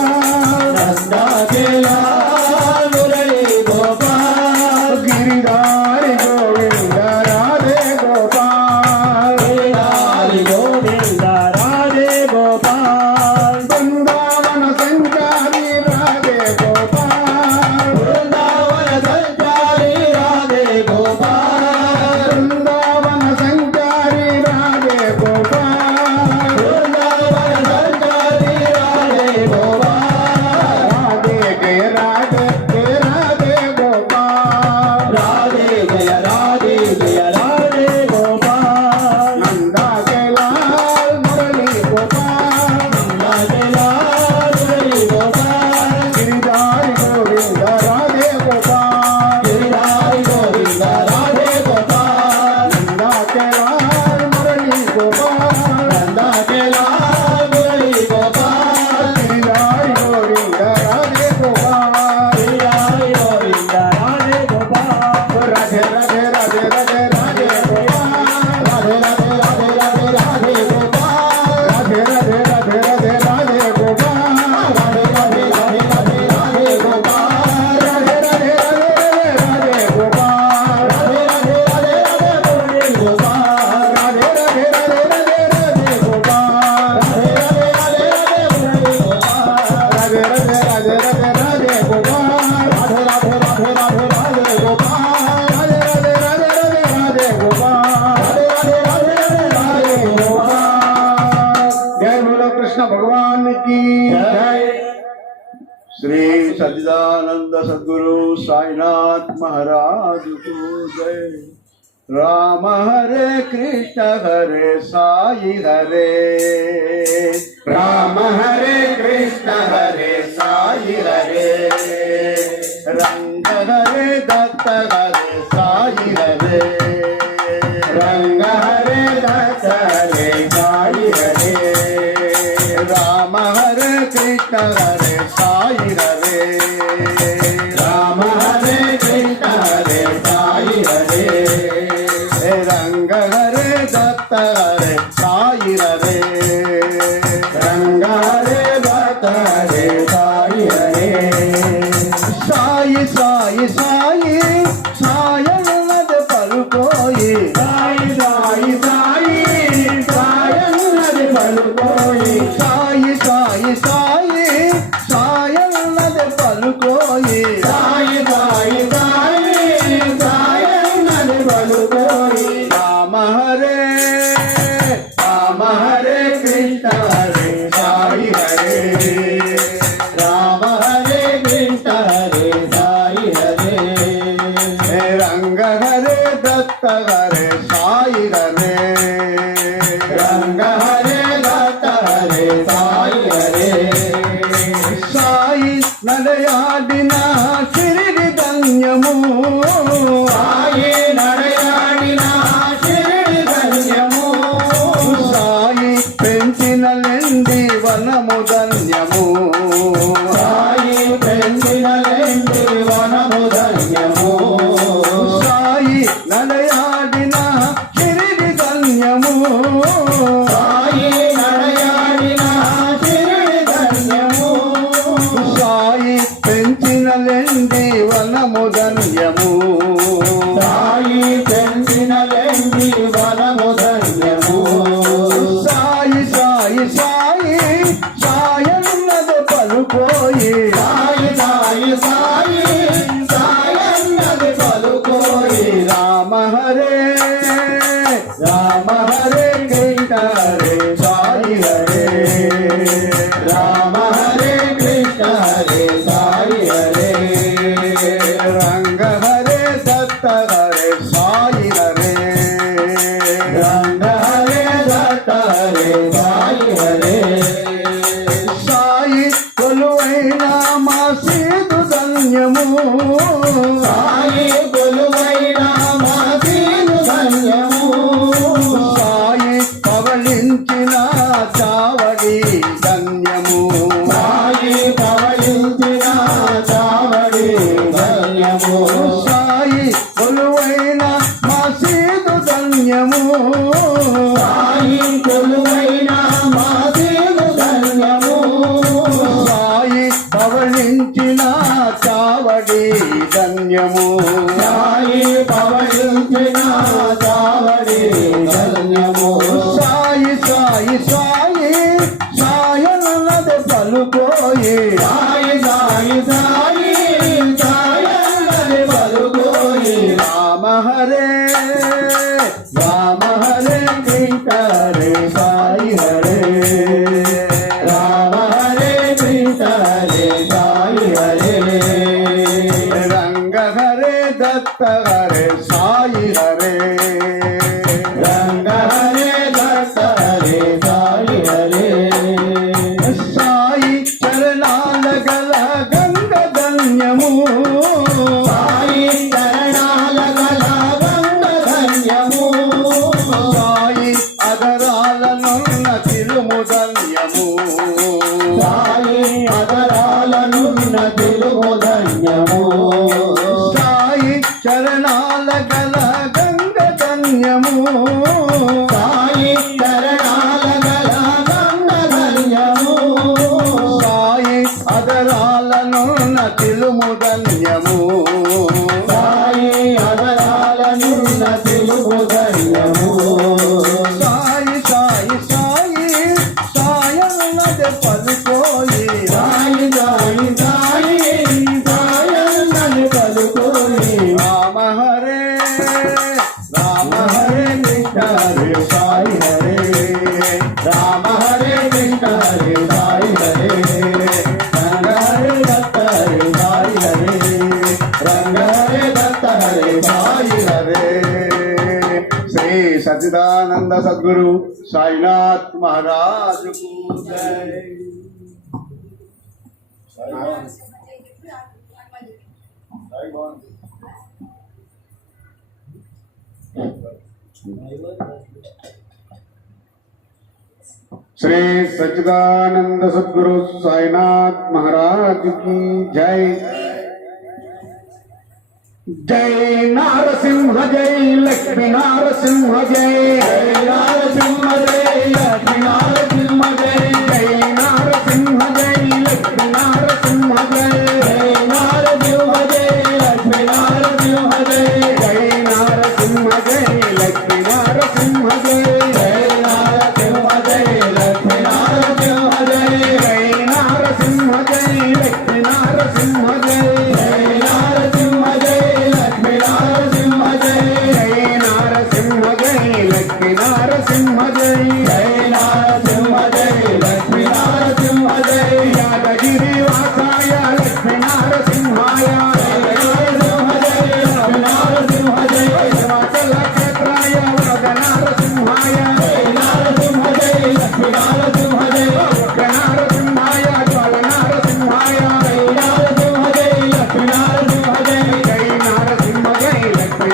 नंदा के लाल मुरली गोपाल, गिरधार गोविंद राधे गोपाल, गिरधार गोविंद राधे गोपाल। वृंदावन संचारी राधे गोपाल, वृंदावन संचारी राधे गोपाल, वृंदावन संचारी राधे गोपाल, वृंदावन संचारी राधे गोपाल। राधे जय राधे जय राधे गोपाल, राधे जय राधे जय राधे गोपाल। नंदा के लाल मुरली गोपाल, नंदा के लाल मुरली गोपाल, गिरधार गोविंद राधे गोपाल, गिरधार गोविंद राधे गोपाल। नंदा के लाल मुरली गोपाल, नंदा के लाल मुरली गोपाल, गिरधार गोविंद राधे गोपाल, गिरधार गोविंद राधे गोपाल। राधे राधे राधे राधे राधे गोपाल, राधे राधे राधे राधे राधे गोपाल, राधे राधे राधे राधे राधे गोपाल, राधे राधे राधे राधे राधे गोपाल, राधे राधे राधे राधे गोपाल, राधे राधे राधे राधे गोपाल, राधे राधे राधे राधे राधे गोपाल, राधे राधे राधे राधे गोपाल, राधे राधे राधे राधे राधे गोपाल, राधे राधे राधे राधे राधे गोपाल, राधे राधे राधे राधे राधे गोपाल, राधे राधे राधे राधे गोपाल। जय बोलो कृष्ण भगवान की जय। श्री सच्चिदानंद सद्गुरु साईनाथ महाराज को जय। राम हरे कृष्ण हरे साई हरे, राम हरे कृष्ण हरे साई हरे, रंग हरे दत्त हरे साई हरे, रंग हरे दत्त हरे साई हरे। राम हरे कृष्ण हरे साई हरे, राम हरे कृष्ण हरे साई हरे, रंग हरे दत्त हरे साई हरे, रंग हरे दत्त हरे साई हरे। साई साई साई सायनद पलकोई, साई साई साई सायनद पलकोई, साई साई साई सायनद पलकोई, साई साई साई सायनद पलकोई। राम हरे साई हरे राम हरे कृष्ण हरे साई हरे रंग हरे दत्त हरे साई हरे रंग हरे दत्त हरे साई हरे साई नडयाडिन शिरिडि धन्यमु साई नडयाडिन शिरिडि धन्यमु साई पेंचिनलेंदी वनमु धन्यमु साई पेंचिनलेंदी वनमु धन्यमु साई नडयाडिन शिरिडि धन्यमु साई नडयाडिन शिरिडि धन्यము సాయి పెంచినలెండి వనము ధన్యము సాయి పెంచినలెండి వనము ధన్యము సాయి సాయి సాయి సాయన్నది పలుకోయి సాయి సాయి సాయి సాయన్నది పలుకోయి రామ హరే కృష్ణ హరే సాయి హరే రామ హరే కృష్ణ హరే సాయి హరే రంగ హరే దత్త హరే సాయి హరే రంగ హరే దత్త హరే సాయి హరే సాయి కొలువైన మసీదు ధన్యము సాయి కొలువైన మసీదు ధన్యము సాయి పవళించిన చావడి ధన్యము సాయి పవళించిన చావడి ధన్యము సాయి కొలువైన మసీదు ధన్యము సాయి కొలువైన మసీదు ధన్యము సాయి పవళించిన చావడి ధన్యము సాయి పవళించిన చావడి ధన్యము సాయి సాయి సాయి సాయనది పలుకోయి సాయి సాయి సాయి సాయనది పలుకోయి రామ హరే కృష్ణ హరే సాయి హరే రామ హరే కృష్ణ హరే సాయి హరే రంగ హరే దత్త హరే సాయి హరే రంగ హరే దత్త హరే సాయి హరే సాయి చరణాల గల గంగ ధన్యము సాయి చరణాల గల గంగ ధన్యము సాయి అదరాలనున్న తిరుము ధన్యము సాయి అదరాలనున్న తిరుము ధన్యము సాయి చరణాల గల గంగ ధన్యము సాయి చరణాల గల గంగ ధన్యము సాయి అదరాలనున్న తిరుము ధన్యము సాయి అదరాలనున్న తిరుము ధన్యము సాయి సాయి సాయి సాయన్నది పలుకోయి సాయి సాయి సాయి సాయన్నది పలుకోయి రామ హరే కృష్ణ హరే సాయి హరే రామ హరే కృష్ణ హరే సాయి హరే రంగ హరే దత్త హరే సాయి హరే రంగ హరే దత్త హరే సాయి హరే శ్రీ సచ్చిదానంద సద్గురు సాయినాథ్ మహారాజ్ కు జై श्री सच्चिदानंद सद्गुरु साईनाथ महाराज की जय। जय नारसिंह जय लक्ष्मी नारसिंह जय नारसिंह जय लक्ष्मी नारसिंह जय जय नारसिंह जय लक्ष्मी नारसिंह जय नारसिंह जय लक्ष्मी नारसिंह जय जय नारसिंह जय लक्ष्मी नारसिंह जय जय नारसिंह जय लक्ष्मी नारसिंह जय जय नारसिंह जय लक्ष्मी नारसिंह जय जय नारसिंह जय लक्ष्मी नारसिंह जय जय नारसिंह जय लक्ष्मी नारसिंह जय जय नारसिंह నీలగిరివాసాయ లక్ష్మీ నరసింహాయ హిమాచల క్షేత్రాయ వరద నరసింహాయ ఉగ్ర నరసింహాయ జ్వల నరసింహాయ జై నరసింహ జై లక్ష్మీ నరసింహ జై జై నరసింహ జై లక్ష్మీ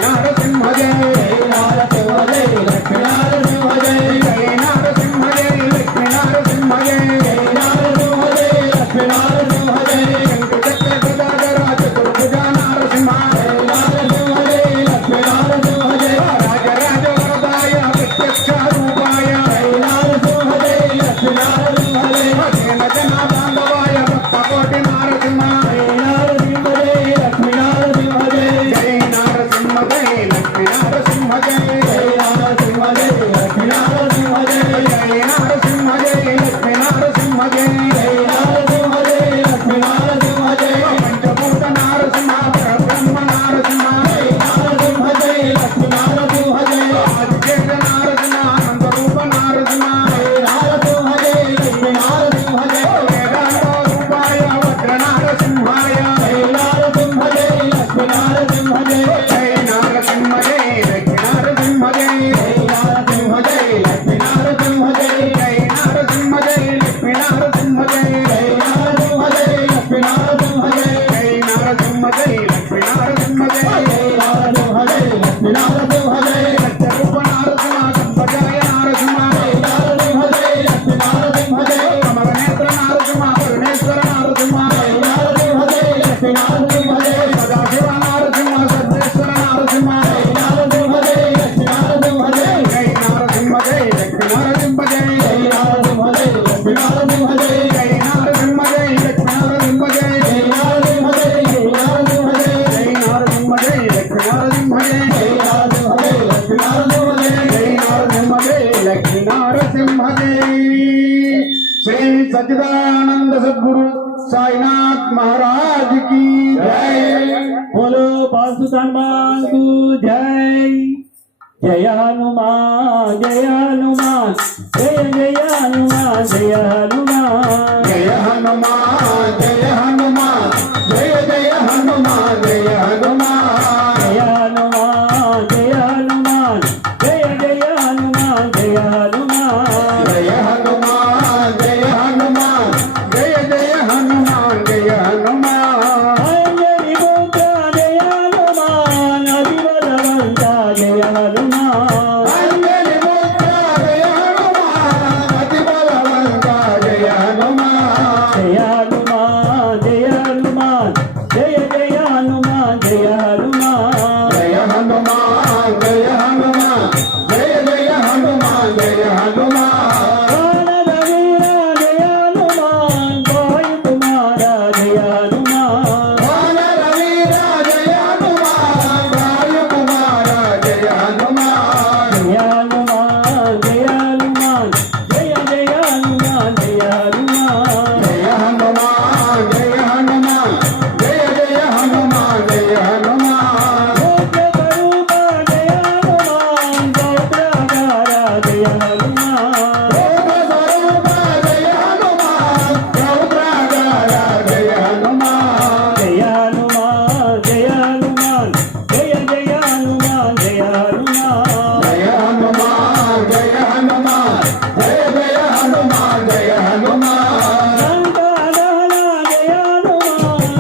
నరసింహ జై श्री सच्चिदानंद सद्गुरु साईनाथ महाराज की जय। बोलो पासुदान को जय। जय हनुमान जय हनुमान जय जय हनुमान जय हनुमान जय हनुमान जय हनुमान जय जय हनुमान जय हनुमान जय हनुमान जय हनुमान जय जय हनुमान जय हनुमान जय हनुमान जय हनुमान जय जय हनुमान जय हनुमान अंजनी पुत्र जय हनुमान अतिबलवंता जय हनुमान अंजनी पुत्र जय हनुमान अति बलवंता जय हनुमान जय हनुमान जय हनुमान जय जय हनुमान जय हनुमान जय हनुमान जय हनुमान जय जय हनुमान जय हनुमान वानरवीरा जय हनुमान वायु कुमार जय हनुमान जय हनुमान जय हनुमान जय हनुमान जय हनुमान जय हनुमान जय जय हनुमान जय हनुमान जय हनुमान जय हनुमान जय हनुमान जय हनुमान स्वरूप जय हनुमान रौद्रागारा जय हनुमान जय हनुमान जय हनुमान जय जय हनुमान जय हनुमान जय हनुमान जय हनुमान जय जय हनुमान जय हनुमान लंकादहना जय हनुमान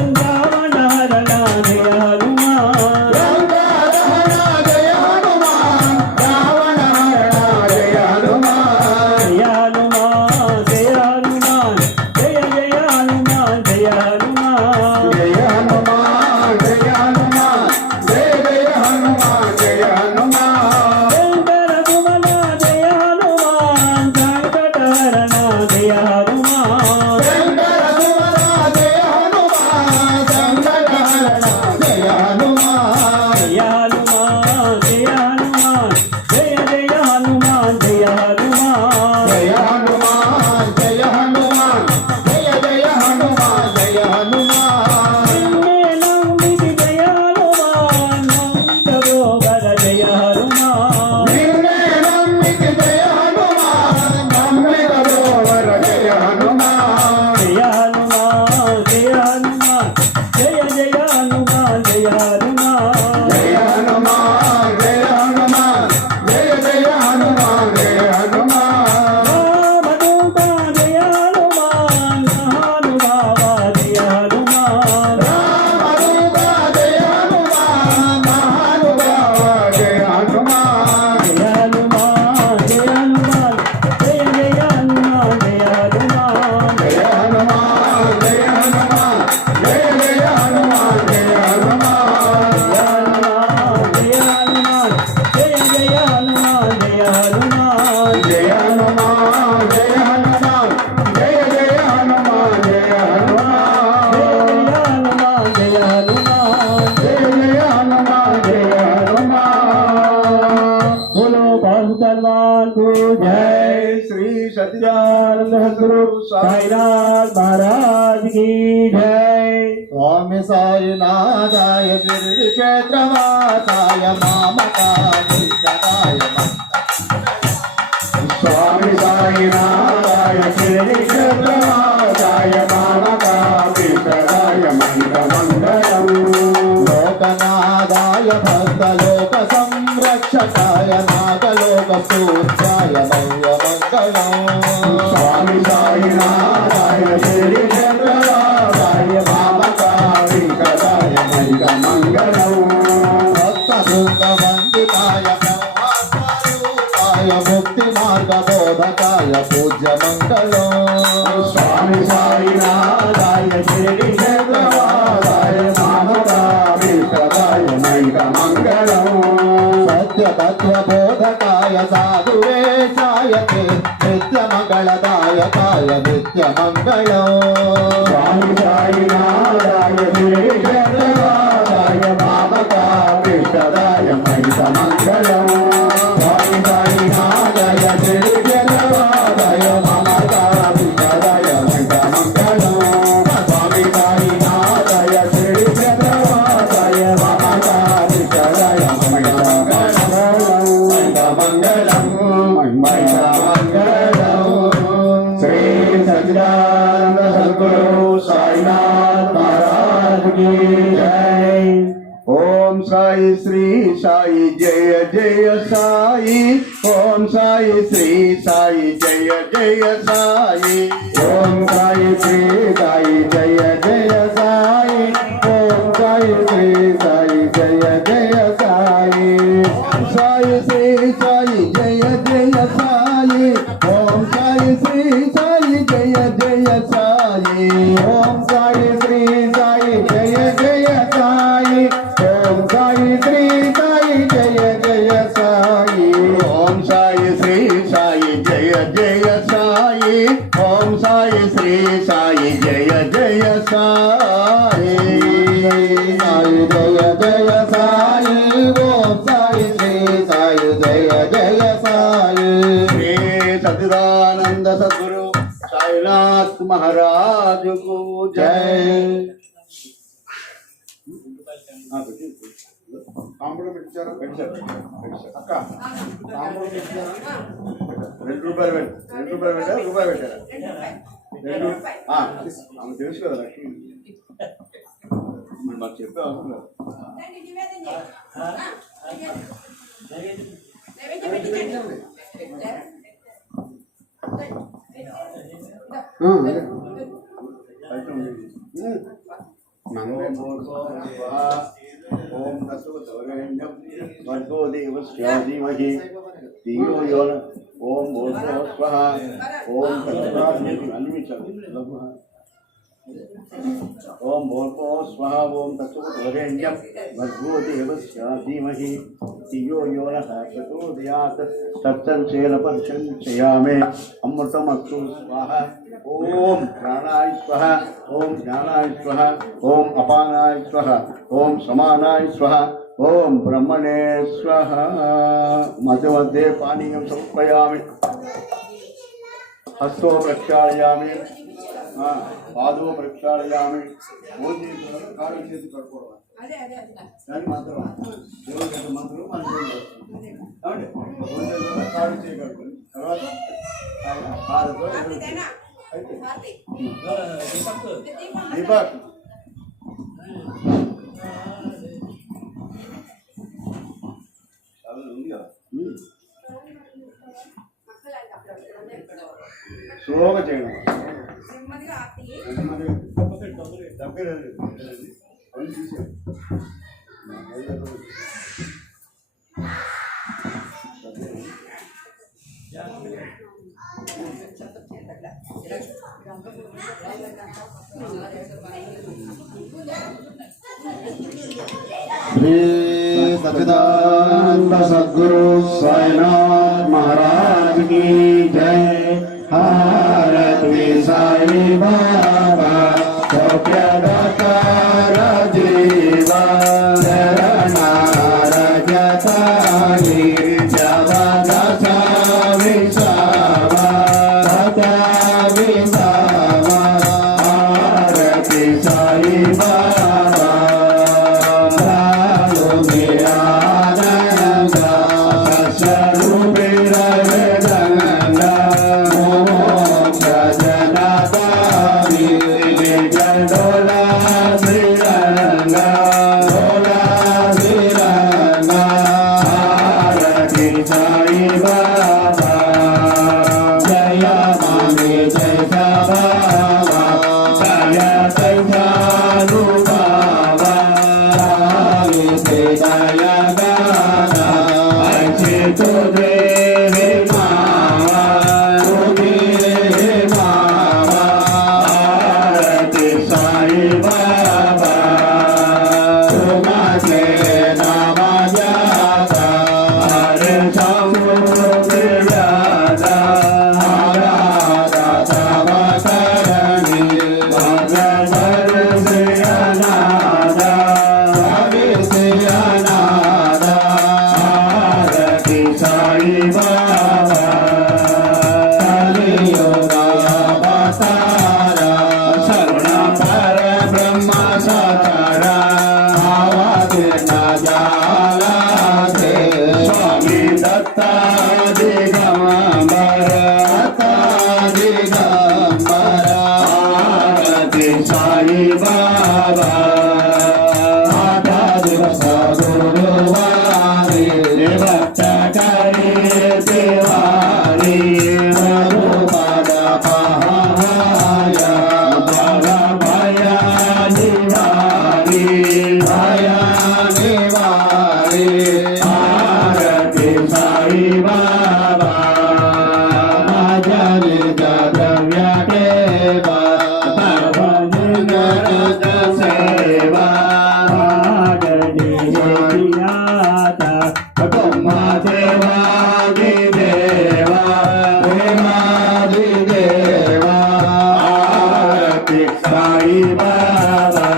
रावण हरणा जय हनुमान रंगारहना जय हनुमान रावण हरणा जय हनुमान जय हनुमान जय हनुमान जय जय हनुमान जय हनुमान जय हनुमान जय हनुमान जय जय हनुमान जय हनुमान शंकर सुमना जय हनुमान संकट हरणा जय हनुमान शंकर सुमना जय हनुमान संकट हरणा जय हनुमान जय हनुमान जय हनुमान जय जय हनुमान जय हनुमान जय हनुमान जय हनुमान जय जय हनुमान जय हनुमान निन्ने नंदित जय हनुमान नंदित गोबर जय हनुमान निर्णय नम्मित जय हनुमान नम्मित गोवर जय साईनाथ महाराज की जय। स्वामी साईनाथाय शिरडी क्षेत्रवासाय मामकाय स्वामी साईनाथाय शिरडी क्षेत्रवासाय मामकाय मंगलम् लोकनादाय भक्तलोक संरक्षकाय नागलोकसूत्राय भव्यमङ्गलम् स्वामी साईनाथाय शिरडी क्षेत्रवासाय मामकाय मंगलम् भक्तवृन्दवन्दिताय ब्रह्मास्वरूपाय मुक्तिमार्गबोधकाय पूज्यमङ्गलम् स्वामी साईनाथाय शिरडी क्षेत्रवासाय मामकाय मंगलम् सत्यतत्त्वबोधकाय साधुवेशाय ते नित्यमङ्गलदायकाय नित्यमङ्गलम् स्वामी साईनाथाय शिरडी क्षेत्रवासाय मामकाय मंगलम् स्वामी साईनाथाय शिरडी क्षेत्रवासाय मामकाय मंगलम् स्वामी साईनाथाय शिरडी क्षेत्रवासाय मामकाय मंगलम् श्री सच्चिदानंद सद्गुरु साईनाथ महाराज की जय। ओम साई श्री साई जय जय साई। ओम साई श्री साई जय जय साई। ओम साई श्री साई जय जय साई। ओम साई श्री साई जय जय साई। साई श्री साई जय जय साई। ओम साई श्री साई जय जय साई। ओम साई श्री साई जय जय साई। ओम साई श्री साई जय जय साई। ओम साई श्री साई जय जय साई। ओम साई श्री साई जय जय साई। साई जय जय साई। ओम साई श्री साई जय जय साई। श्री सच्चिदानंद सद्गुरु साईनाथ महाराज को जय। కాంప్లిమెంట్ పెట్టారు అక్క కాంప్లిమెంట్ ఇచ్చారా? ₹2 పెట్టారా రూపాయి పెట్టారా? ఆమె తెలుసు కదా లక్ష్మి మరి మాకు చెప్పే అవసరం లేదు. ఓం తత్వరేణ్యం భర్గో దేవస్య ధీమహి ధియో యో నః ఓం భూర్భువః స్వః ఓం తత్సవితుర్వరేణ్యం అన్విషామి లఘుః ఓం భూర్భువః స్వః ఓం తత్సవితుర్వరేణ్యం భర్గో దేవస్య ధీమహి ధియో యో నః ప్రచోదయాత్ తత్సంశేన పరిశంచయామి అమృతమస్తు స్వాహ ఓం ప్రాణాయ స్వః ఓం జ్ఞానాయ స్వః ఓం అపానాయ స్వః ఓం సమానాయ స్వః ఓం బ్రహ్మణే స్వః మధ్య మధ్య పానీయం సమర్పయామి హస్తో ప్రక్షాళయామి పాదో ప్రక్షాళయామి మోదీ కాళ్ళు చేసి పడుకోవడం దాన్ని మాత్రం దేవుడి మంత్రులు మన కాళ్ళు చేయగలుగుతుంది తర్వాత దీపక్ స్లోగా చేయడం దగ్గర श्री सच्चिदानंद सद्गुरु साईनाथ महाराज की जय। हारती साई बाबा सौख्यदाता राजीवा शरणारजतानि जगदसा विशावा बाबा आरती साई बाबा साधु मेरा नंदा स्वरूपे रंगा मोक्ष जनता डोला श्रीरंगा आरती साई बाबा जय मामे जय बाबा जय साधु बाबा से जय गाना अच्छे तो देवे मामा आरती साई बाबा तुम्हारे नाम जाता हरे समुद्र जाता आराधा तवतरणी भगवर से अनादा कवि से अनादा आरती साई बाबा कलियुगावतारा शरण पर ब्रह्म साकारा आवादिन जाला से स्वामी दत्ता दिगंबर आरती साई बाबा आधा दिवस गुरुवारी भक्त करे देवारी मधुपद पहाय भग भया निवारी आरती साई बाबा जल द्रव्य देवा सेवा देवा आरती साई बाबा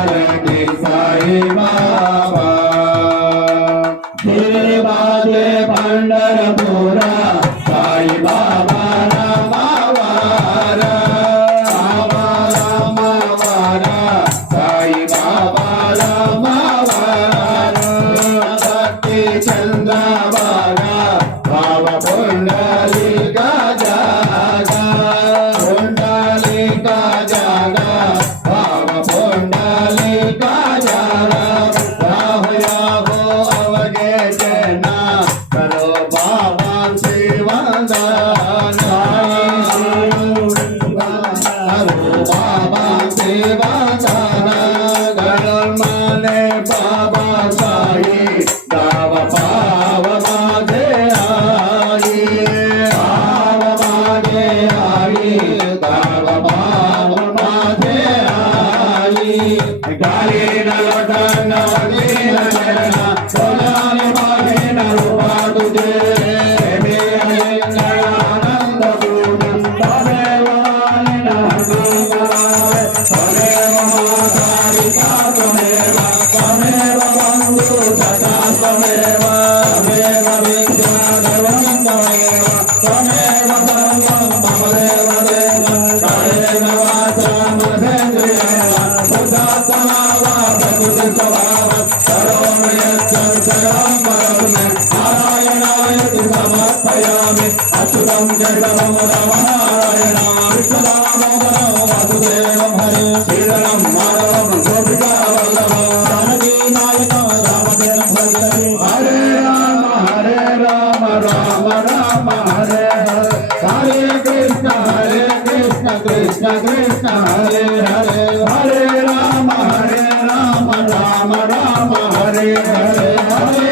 आरती साई बाबा पंढरपुरा साई बाबा रामावारा साई बाबा रामावारा भक्ति चंद्रवारा बाबा पुंडलिका जागा बाबा पुंडलिका जागा राहो राहो अवगे जना करो बाबा सेवादान बाबा सेवादान गणल माने बाबा साई गाव पाव मागे आई गाव मागे आई गाली न लटन न लेना सोनाने मागे न रूपा तुझे आनंद पूर्ण तमेव तमेव बंधु सदा तमेव विद्या देवं तमेव सर्वं मम देव देव कायेन वाचा मनसेन्द्रियेण बुद्धात्मना वा प्रकृति स्वभाव करोमि यच्चराचरं परमे नारायणाय समर्पयामि अच्युतं केशवं रामनारायणं विष्णुदामोदरं वासुदेवं हरे श्रीधरं माधवं गोपिकावल्लभं जानकीनायकं रामचन्द्रं भजते हरे राम राम राम हरे हरे कृष्ण कृष्ण कृष्ण हरे हरे हरे राम राम राम हरे हरे हरे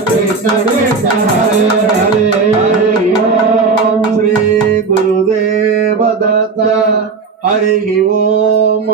कृष्ण कृष्ण हरे हरे ओम श्री गुरुदेव दत्त हरि ओम